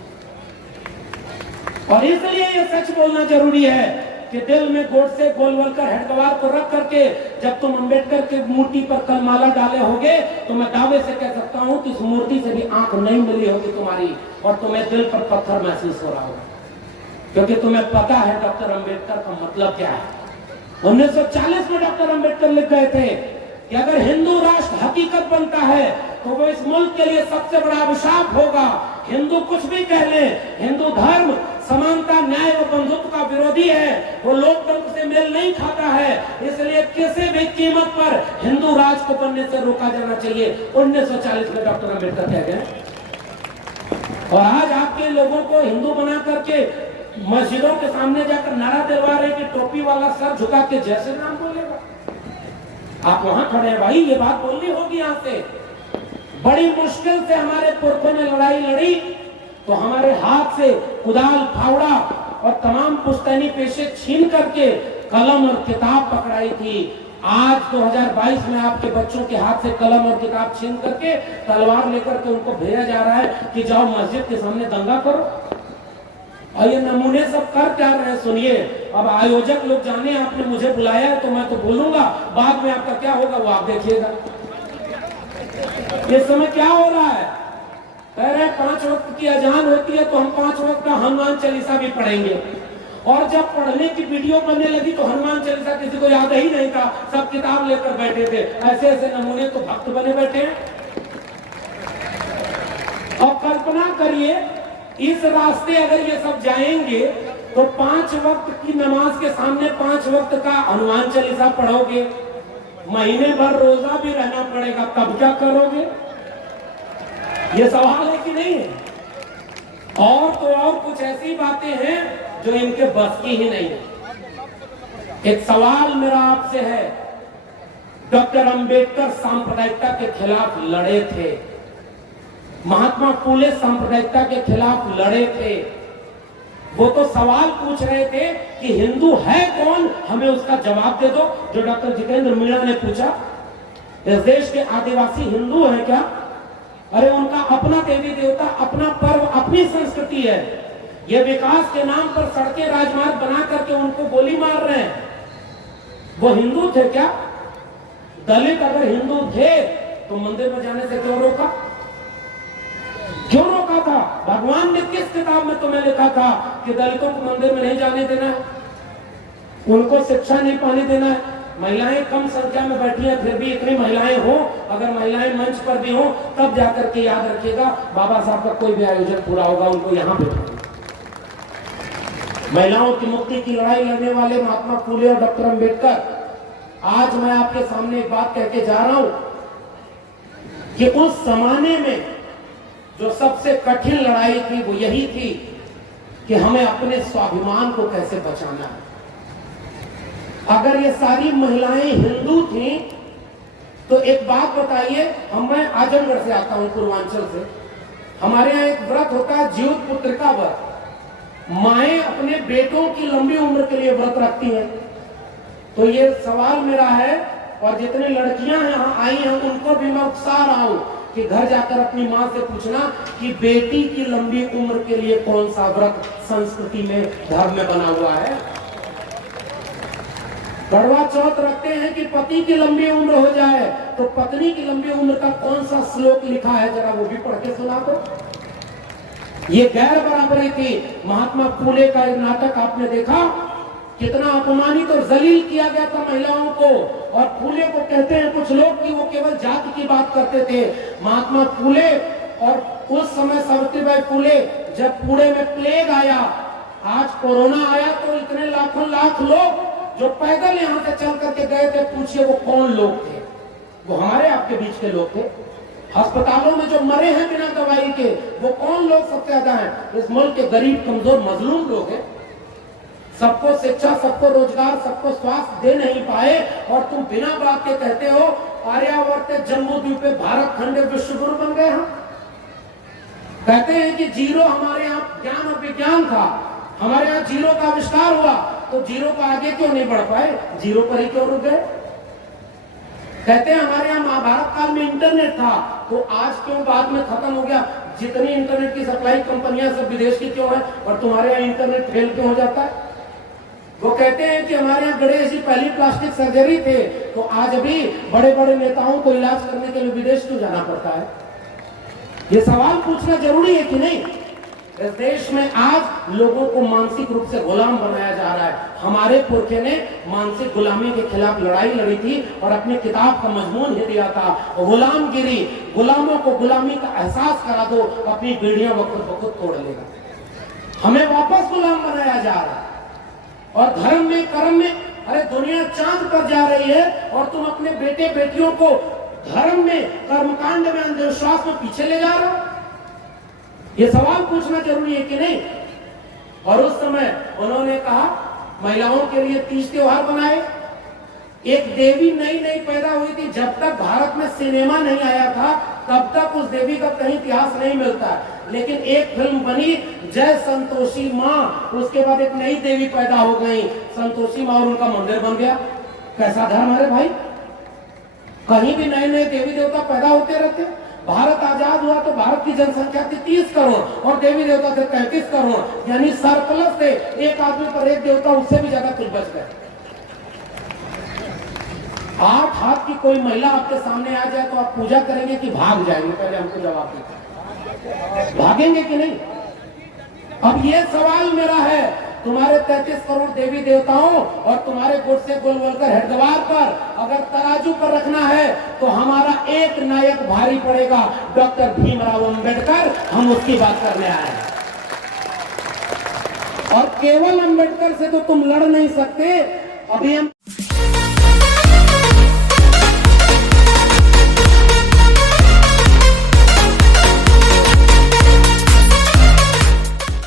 और इसलिए ये सच बोलना जरूरी है कि दिल में गोडसे गोलवलकर हेडगवार को रख करके जब तुम अंबेडकर की मूर्ति पर कल माला डाले होगे, तो मैं दावे से कह सकता हूं कि इस मूर्ति से भी आंख नहीं मिली होगी तुम्हारी, और तुम्हें दिल पर पत्थर महसूस हो रहा होगा, क्योंकि तुम्हें पता है डॉक्टर अंबेडकर का मतलब क्या है। 1940 में डॉक्टर अंबेडकर लिख गए थे कि अगर हिंदू राष्ट्र हकीकत बनता है तो वो इस मुल्क के लिए सबसे बड़ा अभिशाप होगा। हिंदू कुछ भी कह ले, हिंदू धर्म समानता, न्याय और बंधुत्व का विरोधी है, वो लोकतंत्र से मेल नहीं खाता है। इसलिए किसी भी कीमत पर हिंदू राज को बनने से रोका जाना चाहिए। 1940 में डॉक्टर अंबेडकर कह गए। और आज आपके लोगों को हिंदू बना करके मस्जिदों के सामने जाकर नारा दिलवा रहे कि टोपी वाला सर झुका के जैसे नाम बोलेगा। आप वहां खड़े हैं भाई, ये बात बोलनी होगी यहाँ से। बड़ी मुश्किल से हमारे पुरखों ने लड़ाई लड़ी, तो हमारे हाथ से कुदाल, फावड़ा और तमाम पुश्तैनी पेशे छीन करके कलम और किताब पकड़ाई थी। आज 2022 में आपके बच्चों के हाथ से कलम और किताब छीन करके तलवार लेकर के उनको भेजा जा रहा है कि जाओ मस्जिद के सामने दंगा करो। और ये नमूने सब कर क्या रहे हैं सुनिए। अब आयोजक लोग जाने, आपने मुझे बुलाया है तो मैं तो बोलूंगा, बाद में आपका क्या होगा वो आप देखिएगा। इस समय क्या हो रहा है? कह रहे 5 वक्त की अजान होती है तो हम 5 वक्त का हनुमान चालीसा भी पढ़ेंगे। और जब पढ़ने की वीडियो बनने लगी तो हनुमान चालीसा किसी को याद ही नहीं था, सब किताब लेकर बैठे थे। ऐसे ऐसे नमूने तो भक्त बने बैठे हैं। और कल्पना करिए, इस रास्ते अगर ये सब जाएंगे तो 5 वक्त की नमाज के सामने 5 वक्त का हनुमान चालीसा पढ़ोगे, महीने भर रोजा भी रहना पड़ेगा, तब क्या करोगे? ये सवाल है कि नहीं है? और तो और कुछ ऐसी बातें हैं जो इनके बस की ही नहीं है। एक सवाल मेरा आपसे है, डॉक्टर अंबेडकर सांप्रदायिकता के खिलाफ लड़े थे, महात्मा फूले सांप्रदायिकता के खिलाफ लड़े थे। वो तो सवाल पूछ रहे थे कि हिंदू है कौन, हमें उसका जवाब दे दो, जो डॉक्टर जितेंद्र मीणा ने पूछा। इस देश के आदिवासी हिंदू हैं क्या? अरे उनका अपना देवी देवता, अपना पर्व, अपनी संस्कृति है। ये विकास के नाम पर सड़कें राजमार्ग बना करके उनको गोली मार रहे हैं। वो हिंदू थे क्या? दलित अगर हिंदू थे तो मंदिर में जाने से क्यों रोका? क्यों रोका था? भगवान ने किस किताब में तुम्हें लिखा था कि दलितों को मंदिर में नहीं जाने देना है, उनको शिक्षा नहीं पाने देना है? महिलाएं कम संख्या में बैठी हैं, फिर भी इतनी महिलाएं हो, अगर महिलाएं मंच पर भी हो तब जाकर के याद रखिएगा बाबा साहब का कोई भी आयोजन पूरा होगा, उनको यहां बैठाएंगे। महिलाओं की मुक्ति की लड़ाई लड़ने वाले महात्मा फूले और डॉक्टर अंबेडकर, आज मैं आपके सामने एक बात कह के जा रहा हूं कि उस जमाने में जो सबसे कठिन लड़ाई थी वो यही थी कि हमें अपने स्वाभिमान को कैसे बचाना है। अगर ये सारी महिलाएं हिंदू थी तो एक बात बताइए, मैं आजमगढ़ से आता हूं, पूर्वांचल से। हमारे यहाँ एक व्रत होता है जीवित पुत्रिका व्रत। माएं अपने बेटों की लंबी उम्र के लिए व्रत रखती हैं। तो ये सवाल मेरा है, और जितनी लड़कियां यहाँ आई हैं उनको भी मैं उकसा रहा हूं कि घर जाकर अपनी मां से पूछना कि बेटी की लंबी उम्र के लिए कौन सा व्रत संस्कृति में, धर्म में बना हुआ है। करवा चौथ रखते हैं कि पति की लंबी उम्र हो जाए, तो पत्नी की लंबी उम्र का कौन सा श्लोक लिखा है, जरा वो भी पढ़ के सुना दो। ये गैर बराबरी थी। महात्मा फूले का एक नाटक आपने देखा, कितना अपमानित और जलील किया गया था महिलाओं को। और फूले को कहते हैं कुछ लोग कि वो केवल जाति की बात करते थे। महात्मा फूले और उस समय सावित्रीबाई फूले, जब पुणे में प्लेग आया, आज कोरोना आया, तो इतने लाखों लाख लोग जो पैदल यहां से चल करके गए थे, पूछिए वो कौन लोग थे? वो हमारे आपके बीच के लोग थे। अस्पतालों में जो मरे हैं बिना दवाई के, वो कौन लोग सबसे ज्यादा हैं? इस मुल्क के गरीब कमजोर मजलूम लोग हैं। सबको शिक्षा, सबको रोजगार, सबको स्वास्थ्य दे नहीं पाए, और तुम बिना बात के कहते हो आर्यावर्त जम्मू द्वीप भारत खंड विश्व गुरु बन गए। हम कहते हैं कि जीरो हमारे यहाँ ज्ञान और विज्ञान था, हमारे यहाँ जीरो का आविष्कार हुआ, तो जीरो का आगे क्यों नहीं बढ़ पाए? जीरो पर ही क्यों रुक गए? कहते हैं हमारे यहाँ महाभारत काल में इंटरनेट था, तो आज क्यों बाद में खत्म हो गया? जितनी इंटरनेट की सप्लाई कंपनियां सब विदेश की क्यों है, और तुम्हारे यहाँ इंटरनेट फेल क्यों हो जाता है? वो कहते हैं कि हमारे यहाँ गणेश जी पहली प्लास्टिक सर्जरी थे, तो आज भी बड़े बड़े नेताओं को इलाज करने के लिए विदेश क्यों जाना पड़ता है? ये सवाल पूछना जरूरी है कि नहीं? इस देश में आज लोगों को मानसिक रूप से गुलाम बनाया जा रहा है। हमारे पुरखे ने मानसिक गुलामी के खिलाफ लड़ाई लड़ी थी और अपनी किताब का मजमून ही दिया था, गुलामगिरी। गुलामों को गुलामी का एहसास करा दो, अपनी बीड़ियां वक्त वक्त तोड़ लेगा। हमें वापस गुलाम बनाया जा रहा है। और धर्म में, कर्म में, अरे दुनिया चांद पर जा रही है और तुम अपने बेटे बेटियों को धर्म में, कर्मकांड में, अंधविश्वास में पीछे ले जा रहे हो। ये सवाल पूछना जरूरी है कि नहीं? और उस समय उन्होंने कहा महिलाओं के लिए 30 त्योहार बनाए। एक देवी नई नई पैदा हुई थी, जब तक भारत में सिनेमा नहीं आया था तब तक उस देवी का कहीं इतिहास नहीं मिलता। लेकिन एक फिल्म बनी जय संतोषी माँ, उसके बाद एक नई देवी पैदा हो गई संतोषी माँ, और उनका मंदिर बन गया। कैसा धर्म है भाई? कहीं भी नए नए देवी देवता पैदा होते रहते। भारत आजाद हुआ तो भारत की जनसंख्या थी 30 करोड़ और देवी देवता थे 35 करोड़, यानी सरप्लस थे। एक आदमी पर एक देवता, उससे भी ज्यादा कुछ बच गए। 8 हाथ की कोई महिला आपके सामने आ जाए तो आप पूजा करेंगे कि भाग जाएंगे? पहले हमको जवाब दीजिए, भागेंगे कि नहीं? अब ये सवाल मेरा है, तुम्हारे 33 करोड़ देवी देवताओं और तुम्हारे गुट से गोलवलकर हरिद्वार पर अगर तराजू पर रखना है तो हमारा एक नायक भारी पड़ेगा, डॉक्टर भीमराव अंबेडकर। हम उसकी बात करने आए हैं। और केवल अंबेडकर से तो तुम लड़ नहीं सकते। अभी हम